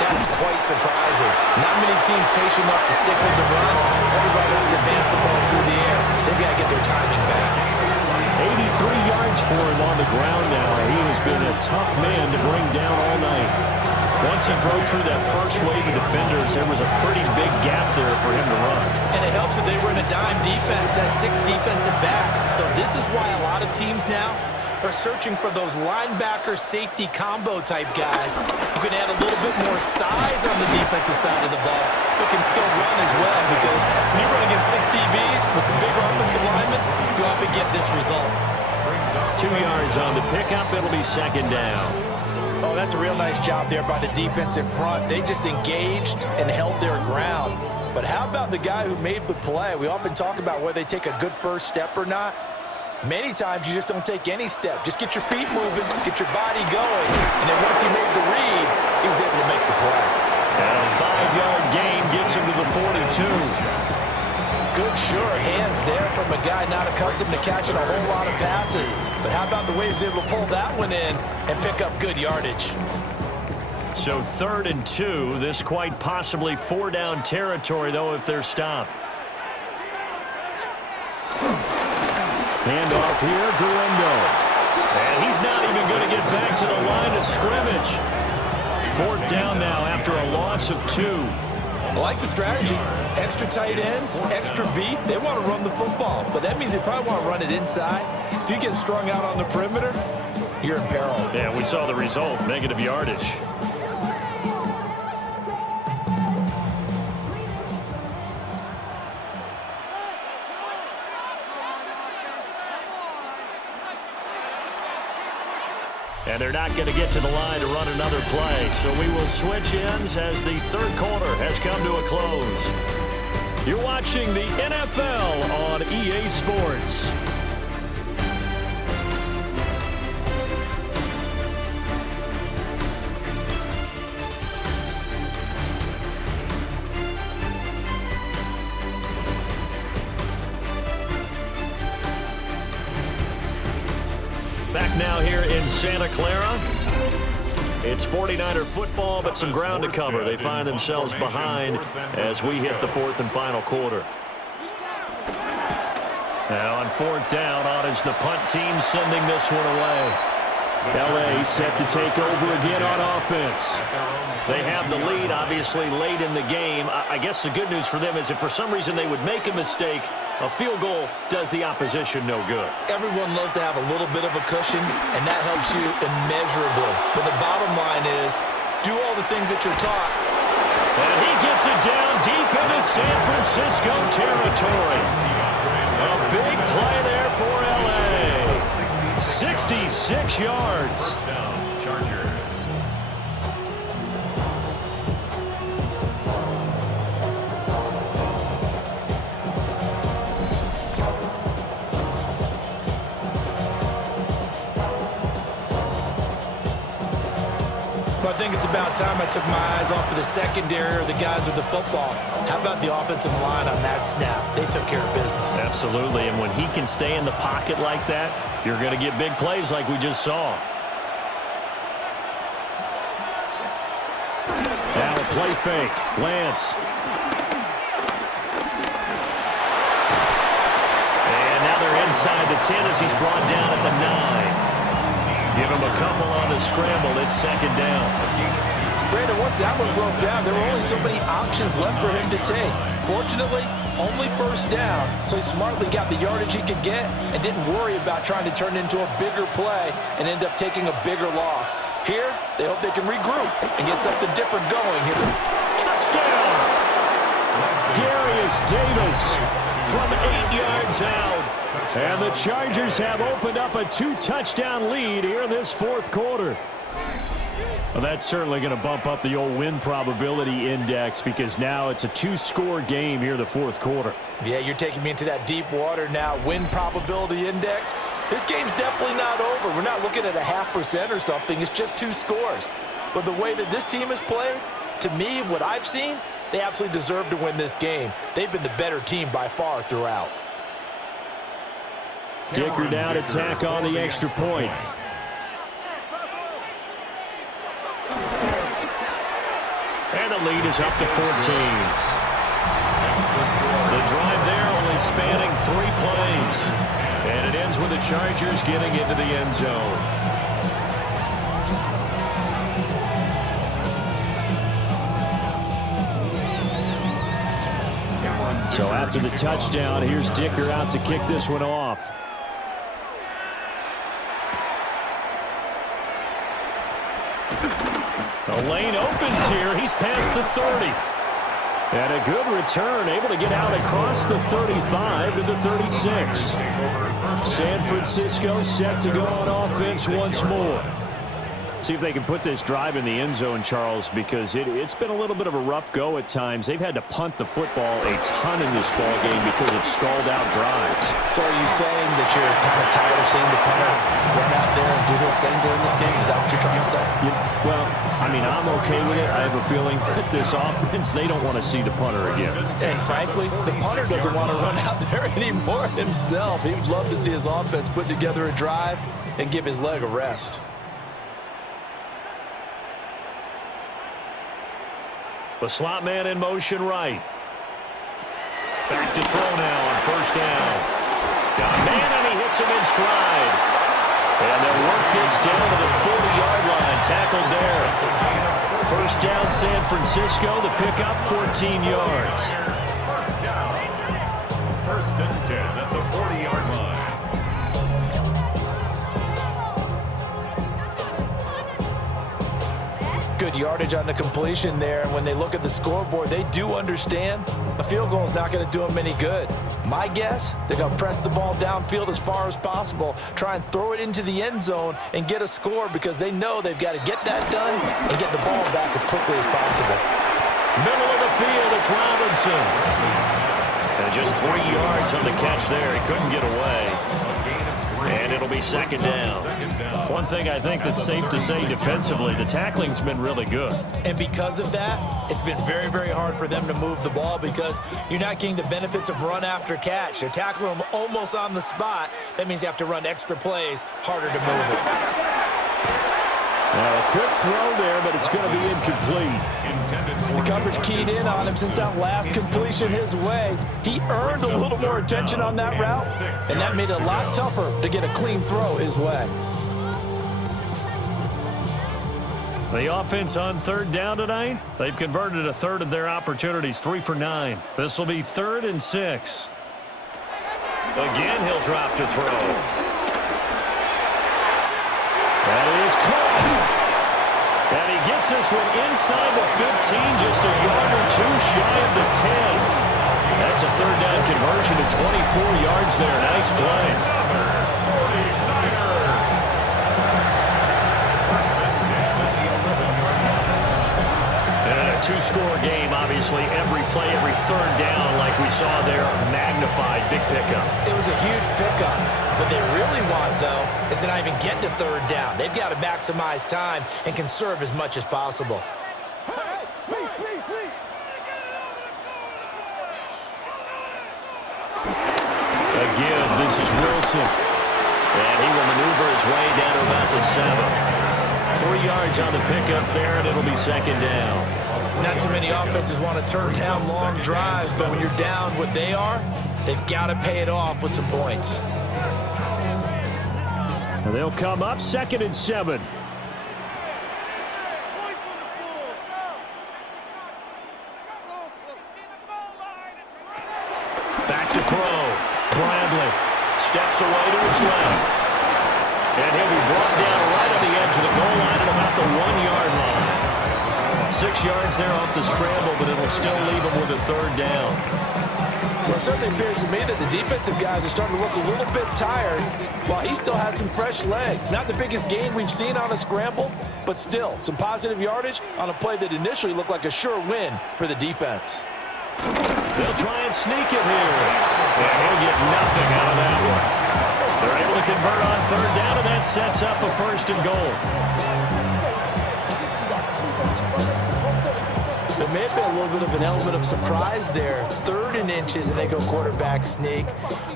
that is quite surprising. Not many teams patient enough to stick with the run. Everybody wants to advance the ball through the air. They've got to get their timing back. 83 yards for him on the ground now. He has been a tough man to bring down all night. Once he broke through that first wave of defenders, there was a pretty big gap there for him to run. And it helps that they were in a dime defense. That's 6 defensive backs. So this is why a lot of teams now are searching for those linebacker safety combo type guys who can add a little bit more size on the defensive side of the ball, but can still run as well, because when you run against 6 DBs with some bigger offensive linemen, you often get this result. 2 yards on the pickup. It'll be 2nd down. Oh, that's a real nice job there by the defensive front. They just engaged and held their ground. But how about the guy who made the play? We often talk about whether they take a good first step or not. Many times you just don't take any step. Just get your feet moving, get your body going. And then once he made the read, he was able to make the play. And a 5-yard gain gets him to the 42. Good, sure hands there from a guy not accustomed to catching a whole lot of passes. But how about the way he was able to pull that one in and pick up good yardage? So 3rd and 2. This quite possibly 4-down territory, though, if they're stopped. Handoff here, Guendo. And he's not even going to get back to the line of scrimmage. 4th down now after a loss of 2. I like the strategy. Extra tight ends, extra beef. They want to run the football, but that means they probably want to run it inside. If you get strung out on the perimeter, you're in peril. Yeah, we saw the result, negative yardage. And they're not going to get to the line to run another play. So we will switch ends as the 3rd quarter has come to a close. You're watching the NFL on EA Sports. Back now here in Santa Clara. It's 49er football, but some ground to cover. They find themselves behind as we hit the fourth and final quarter. Now on fourth down, on is the punt team sending this one away. L.A. set to take over again on offense. They have the lead, obviously, late in the game. I guess the good news for them is if for some reason they would make a mistake, a field goal does the opposition no good. Everyone loves to have a little bit of a cushion, and that helps you immeasurably. But the bottom line is, do all the things that you're taught. And he gets it down deep into San Francisco territory. A big play there for L.A. 66 yards. Chargers. I think it's about time I took my eyes off of the secondary or the guys with the football. How about the offensive line on that snap? They took care of business. Absolutely, and when he can stay in the pocket like that, you're going to get big plays like we just saw. Now a play fake. Lance. And now they're inside the 10 as he's brought down at the 9. Give him a couple on the scramble. It's second down. Brandon, once that one broke down, there were only so many options left for him to take. Fortunately, only first down, so he smartly got the yardage he could get and didn't worry about trying to turn it into a bigger play and end up taking a bigger loss. Here, they hope they can regroup and get something different going here. Touchdown! Darius Davis from 8 yards out. And the Chargers have opened up a 2-touchdown lead here in this fourth quarter. Well, that's certainly going to bump up the old win probability index because now it's a 2-score game here in the fourth quarter. Yeah, you're taking me into that deep water now. Win probability index. This game's definitely not over. We're not looking at a 0.5% or something. It's just 2 scores. But the way that this team has played, to me, what I've seen, they absolutely deserve to win this game. They've been the better team by far throughout. Dicker now to tack on the extra point. And the lead is up to 14. The drive there only spanning 3 plays. And it ends with the Chargers getting into the end zone. So after the touchdown, here's Dicker out to kick this one off. The lane opens here. He's past the 30. And a good return, able to get out across the 35 to the 36. San Francisco set to go on offense once more. See if they can put this drive in the end zone, Charles, because it's been a little bit of a rough go at times. They've had to punt the football a ton in this ball game because of stalled-out drives. So are you saying that you're kind of tired of seeing the punter run out there and do this thing during this game? Is that what you're trying to say? Well, I mean, I'm okay with it. I have a feeling that this offense, they don't want to see the punter again. And frankly, the punter doesn't want to run out there anymore himself. He would love to see his offense put together a drive and give his leg a rest. The slot man in motion right. Back to throw now on first down. Got a man and he hits him in stride. And they'll work this down to the 40-yard line. Tackled there. First down San Francisco. The pickup 14 yards. First down. First and 10 at the 40-yard line. Good yardage on the completion there. And when they look at the scoreboard, they do understand a field goal is not going to do them any good. My guess, they're going to press the ball downfield as far as possible, try and throw it into the end zone and get a score because they know they've got to get that done and get the ball back as quickly as possible. Middle of the field, it's Robinson. And just 3 yards on the catch there. He couldn't get away. And it'll be second down. One thing I think that's safe to say defensively, the tackling's been really good. And because of that, it's been very, very hard for them to move the ball because you're not getting the benefits of run after catch. They're tackling them almost on the spot. That means you have to run extra plays, harder to move it. Now, a quick throw there, but it's going to be incomplete. The coverage keyed in on him since that last completion his way. He earned a little more attention on that route, and that made it a lot tougher to get a clean throw his way. The offense on third down tonight, they've converted a third of their opportunities, 3 for 9. This will be 3rd and 6. Again, he'll drop to throw. That is caught. And he gets this one inside the 15, just a yard or two shy of the 10. That's a third down conversion to 24 yards there. Nice play. Two-score game, obviously, every play, every third down, like we saw there, magnified, big pickup. It was a huge pickup. What they really want, though, is to not even get to third down. They've got to maximize time and conserve as much as possible. Again, this is Wilson. And he will maneuver his way down to about the 7. 3 yards on the pickup there, and it'll be second down. Not too many offenses want to turn down long drives, but when you're down what they are, they've got to pay it off with some points. And they'll come up 2nd and 7. Back to throw. Bradley steps away to his left. And he'll be brought down right on the edge of the goal line at about the 1-yard line. 6 yards there off the scramble, but it'll still leave him with a third down. Well, it certainly appears to me that the defensive guys are starting to look a little bit tired while he still has some fresh legs. Not the biggest gain we've seen on a scramble, but still some positive yardage on a play that initially looked like a sure win for the defense. They'll try and sneak it here. And he'll get nothing out of that one. They're able to convert on third down, and that sets up a 1st and goal. There may have been a little bit of an element of surprise there. 3rd and inches, and they go quarterback sneak.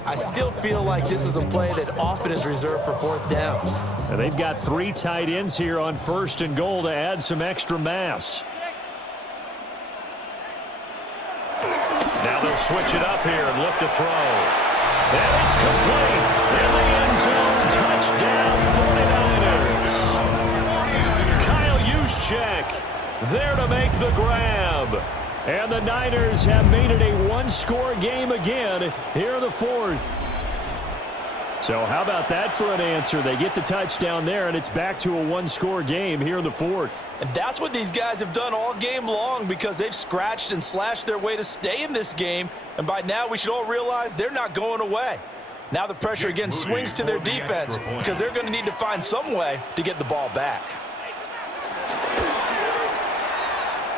I still feel like this is a play that often is reserved for 4th down. And they've got 3 tight ends here on 1st and goal to add some extra mass. Now they'll switch it up here and look to throw. And it's complete. In the end zone, touchdown 49ers. Kyle Juszczyk there to make the grab. And the Niners have made it a 1-score game again here in the 4th. So how about that for an answer? They get the touchdown there, and it's back to a 1-score game here in the 4th. And that's what these guys have done all game long because they've scratched and slashed their way to stay in this game. And by now, we should all realize they're not going away. Now the pressure again swings to their defense because they're going to need to find some way to get the ball back.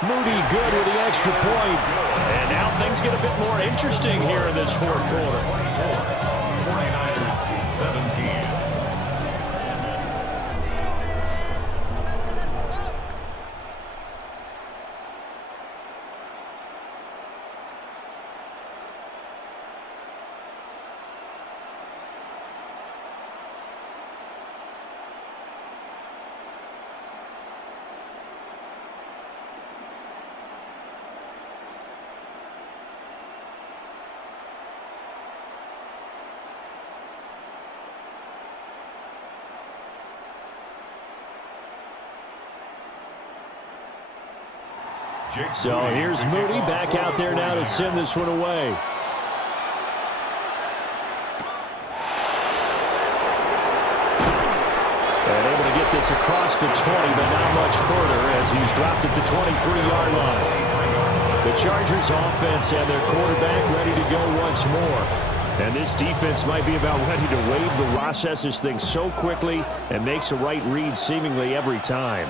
Moody good with the extra point. And now things get a bit more interesting here in this 4th quarter. 49ers 17. So here's Moody back out there now to send this one away. And able to get this across the 20, but not much further as he's dropped it to 23-yard line. The Chargers offense and their quarterback ready to go once more. And this defense might be about ready to wave the processes things so quickly and makes a right read seemingly every time.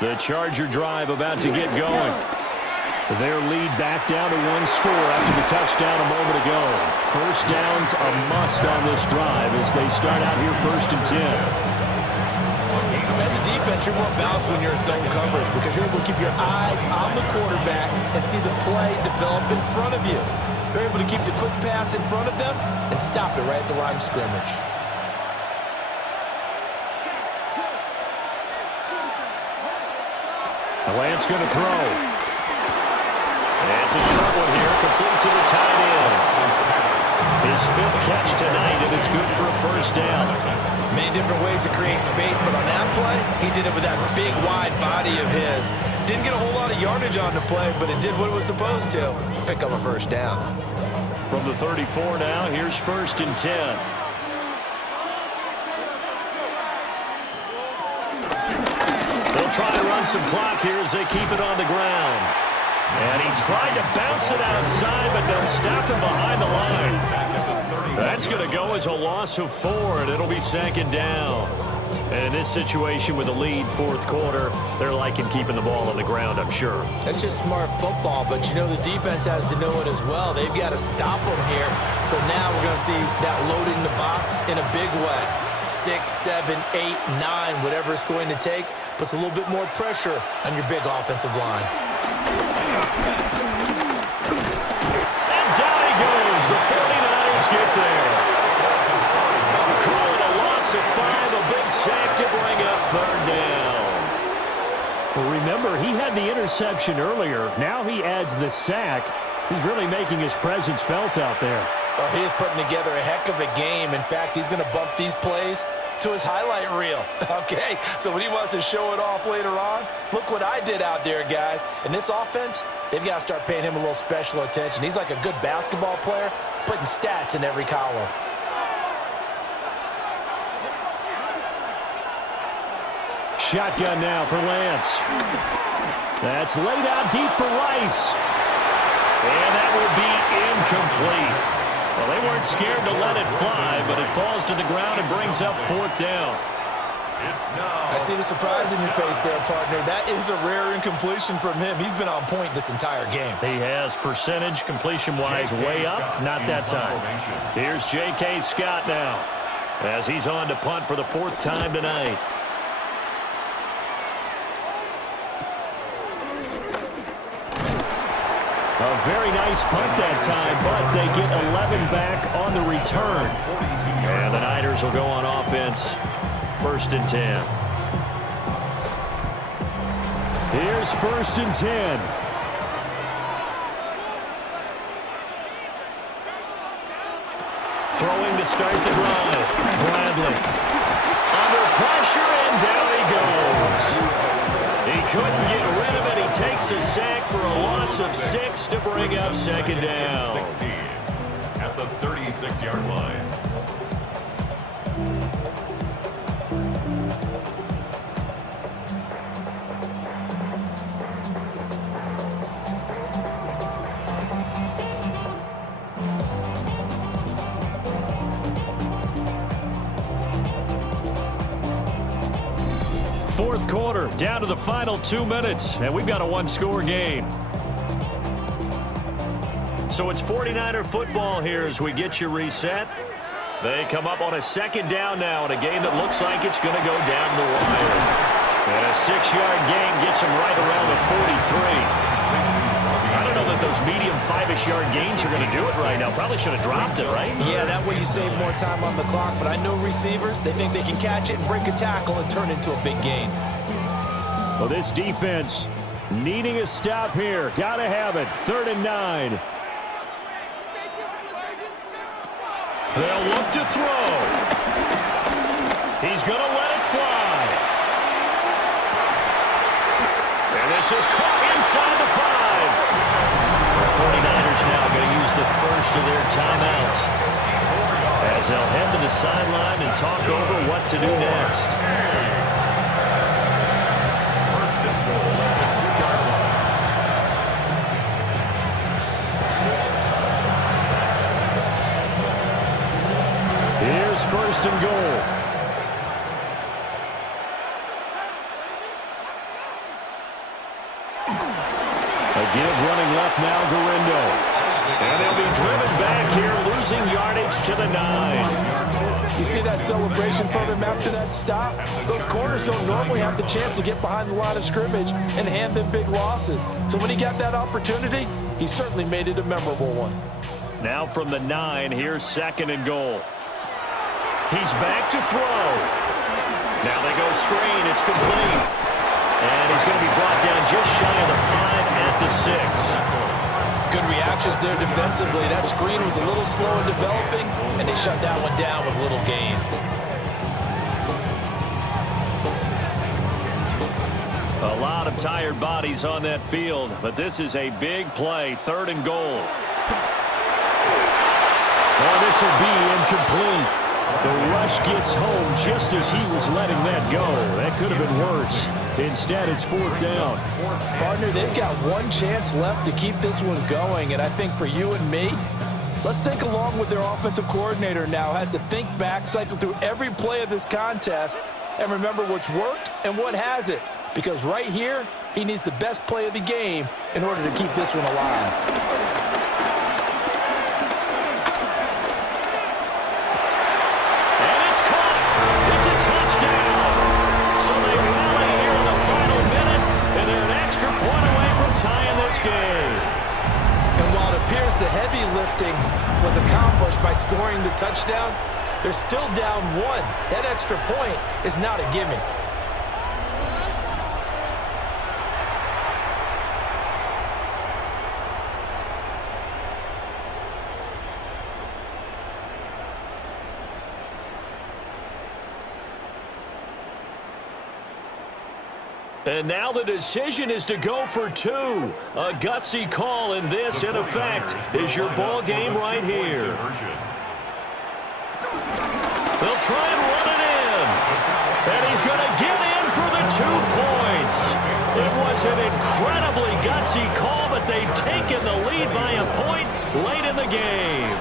The Charger drive about to get going. Their lead back down to one score after the touchdown a moment ago. First down's a must on this drive as they start out here 1st and 10. As a defense, you're more balanced when you're in zone coverage because you're able to keep your eyes on the quarterback and see the play develop in front of you. You're able to keep the quick pass in front of them and stop it right at the line of scrimmage. Lance going to throw. It's a short one here, complete to the tight end. His 5th catch tonight, and it's good for a first down. Many different ways to create space, but on that play, he did it with that big, wide body of his. Didn't get a whole lot of yardage on the play, but it did what it was supposed to. Pick up a first down. From the 34 now, here's 1st and 10. They'll try to run some clock here as they keep it on the ground. And he tried to bounce it outside, but they'll stop him behind the line. That's going to go as a loss of 4, and it'll be 2nd down. And in this situation with a lead 4th quarter, they're liking keeping the ball on the ground, I'm sure. That's just smart football, but you know the defense has to know it as well. They've got to stop them here. So now we're going to see that loading the box in a big way. 6, 7, 8, 9, whatever it's going to take, puts a little bit more pressure on your big offensive line. And down he goes. The 49ers get there. Call it a loss of 5, a big sack to bring up 3rd down. Well, remember, he had the interception earlier. Now he adds the sack. He's really making his presence felt out there. Oh, he is putting together a heck of a game. In fact, he's going to bump these plays to his highlight reel, okay? So when he wants to show it off later on, look what I did out there, guys. In this offense, they've got to start paying him a little special attention. He's like a good basketball player, putting stats in every column. Shotgun now for Lance. That's laid out deep for Rice. And that will be incomplete. Well, they weren't scared to let it fly, but it falls to the ground and brings up 4th down. I see the surprise in your face there, partner. That is a rare incompletion from him. He's been on point this entire game. He has percentage completion-wise way up, not that time. Here's J.K. Scott now as he's on to punt for the 4th time tonight. A very nice punt that time, but they get 11 back on the return. And the Niners will go on offense, 1st and 10. Here's 1st and 10. Throwing to start the drive. Bradley. Under pressure, and down he goes. He couldn't get rid of it. He takes a sack for a loss of 6 to bring up 2nd down. 16 at the 36-yard line. Fourth quarter, down to the final 2 minutes, and we've got a one-score game. So it's 49er football here as we get you reset. They come up on a 2nd down now in a game that looks like it's going to go down the wire. And a 6-yard gain gets them right around the 43. I don't know that those medium 5-ish yard gains are going to do it right now. Probably should have dropped it, right? Yeah, that way you save more time on the clock. But I know receivers, they think they can catch it and break a tackle and turn it into a big gain. Well, this defense needing a stop here. Got to have it. 3rd and 9. They'll look to throw. He's going to let it fly. And this is caught inside the 5. The 49ers now going to use the first of their timeouts as they'll head to the sideline and talk over what to do next. First and goal at the 2-yard line. Here's 1st and goal. A give running left now, Garindo. And they'll be driven back here, losing yardage to the 9. You see that celebration from him after that stop? Those corners don't normally have the chance to get behind the line of scrimmage and hand them big losses. So when he got that opportunity, he certainly made it a memorable one. Now from the 9, here's 2nd and goal. He's back to throw. Now they go screen. It's complete. And he's going to be brought down just shy of the 5 at the 6. Good reactions there defensively. That screen was a little slow in developing, and they shut that one down with little gain. A lot of tired bodies on that field, but this is a big play. 3rd and goal. Oh, this will be incomplete. The rush gets home just as he was letting that go. That could have been worse. Instead, it's 4th down. Partner, they've got one chance left to keep this one going, and I think for you and me, let's think along with their offensive coordinator now. Has to think back, cycle through every play of this contest, and remember what's worked and what hasn't. Because right here, he needs the best play of the game in order to keep this one alive. The heavy lifting was accomplished by scoring the touchdown. They're still down 1. That extra point is not a gimme. And now the decision is to go for 2. A gutsy call, and this, in effect, is your ball game right here. They'll try and run it in. And he's going to get in for the 2 points. It was an incredibly gutsy call, but they've taken the lead by a point late in the game.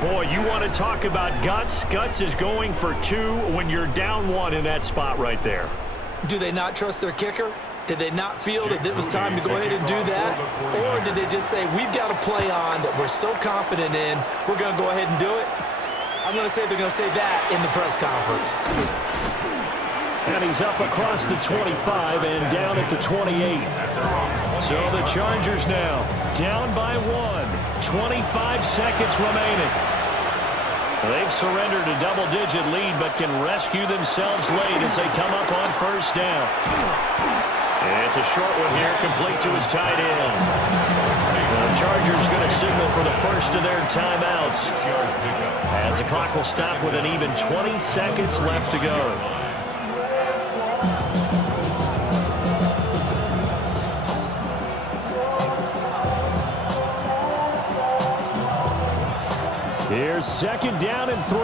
Boy, you want to talk about guts? Guts is going for 2 when you're down 1 in that spot right there. Do they not trust their kicker? Did they not feel that it was time to go ahead and do that? Or did they just say, we've got a play on that we're so confident in, we're going to go ahead and do it? I'm going to say they're going to say that in the press conference. And he's up across the 25 and down at the 28. So the Chargers now down by 1. 25 seconds remaining. They've surrendered a double-digit lead, but can rescue themselves late as they come up on 1st down. And it's a short one here, complete to his tight end. The Chargers going to signal for the first of their timeouts, as the clock will stop with an even 20 seconds left to go. Here's 2nd down and 3.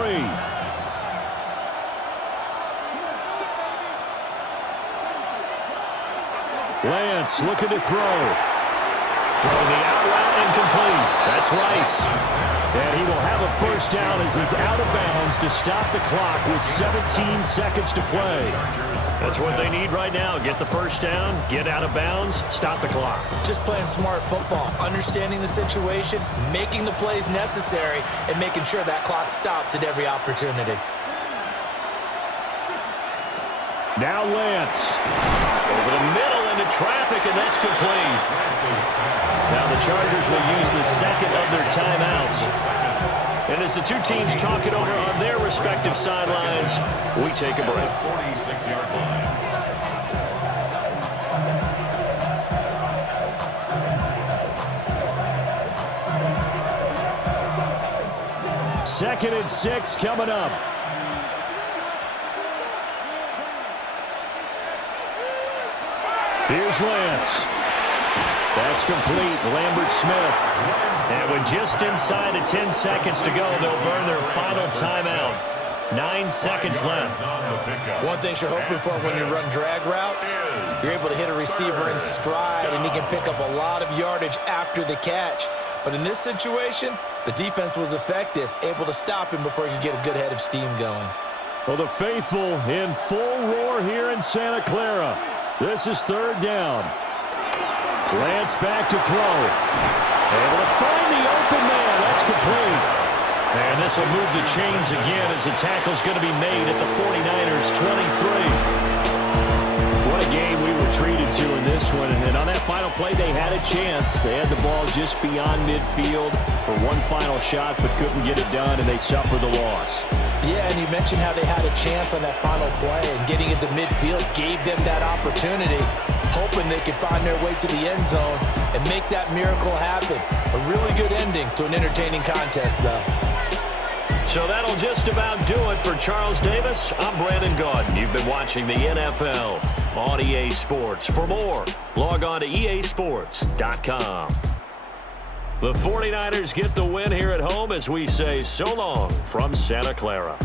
Lance looking to throw. Throwing the out route incomplete. That's Rice. And he will have a 1st down as he's out of bounds to stop the clock with 17 seconds to play. That's what they need right now. Get the 1st down, get out of bounds, stop the clock. Just playing smart football, understanding the situation, making the plays necessary, and making sure that clock stops at every opportunity. Now Lance. Over the middle into traffic, and that's complete. Now the Chargers will use the 2nd of their timeouts. And as the 2 teams talk it over on their respective sidelines, we take a break. 46-yard line. 2nd and 6 coming up. Here's Lance. That's complete. Lambert Smith. And with just inside of 10 seconds to go, they'll burn their final timeout. 9 seconds left. One thing you're hoping for when you run drag routes, you're able to hit a receiver in stride, and he can pick up a lot of yardage after the catch. But in this situation, the defense was effective, able to stop him before he could get a good head of steam going. Well, the faithful in full roar here in Santa Clara. This is third down. Lance back to throw. Able to find the open man. That's complete. And this will move the chains again as the tackle's going to be made at the 49ers 23. What a game we were treated to in this one. And on that final play, they had a chance. They had the ball just beyond midfield for one final shot, but couldn't get it done, and they suffered the loss. Yeah, and you mentioned how they had a chance on that final play, and getting into midfield gave them that opportunity, hoping they could find their way to the end zone and make that miracle happen. A really good ending to an entertaining contest, though. So that'll just about do it for Charles Davis. I'm Brandon Gaudin. You've been watching the NFL on EA Sports. For more, log on to easports.com. The 49ers get the win here at home as we say so long from Santa Clara.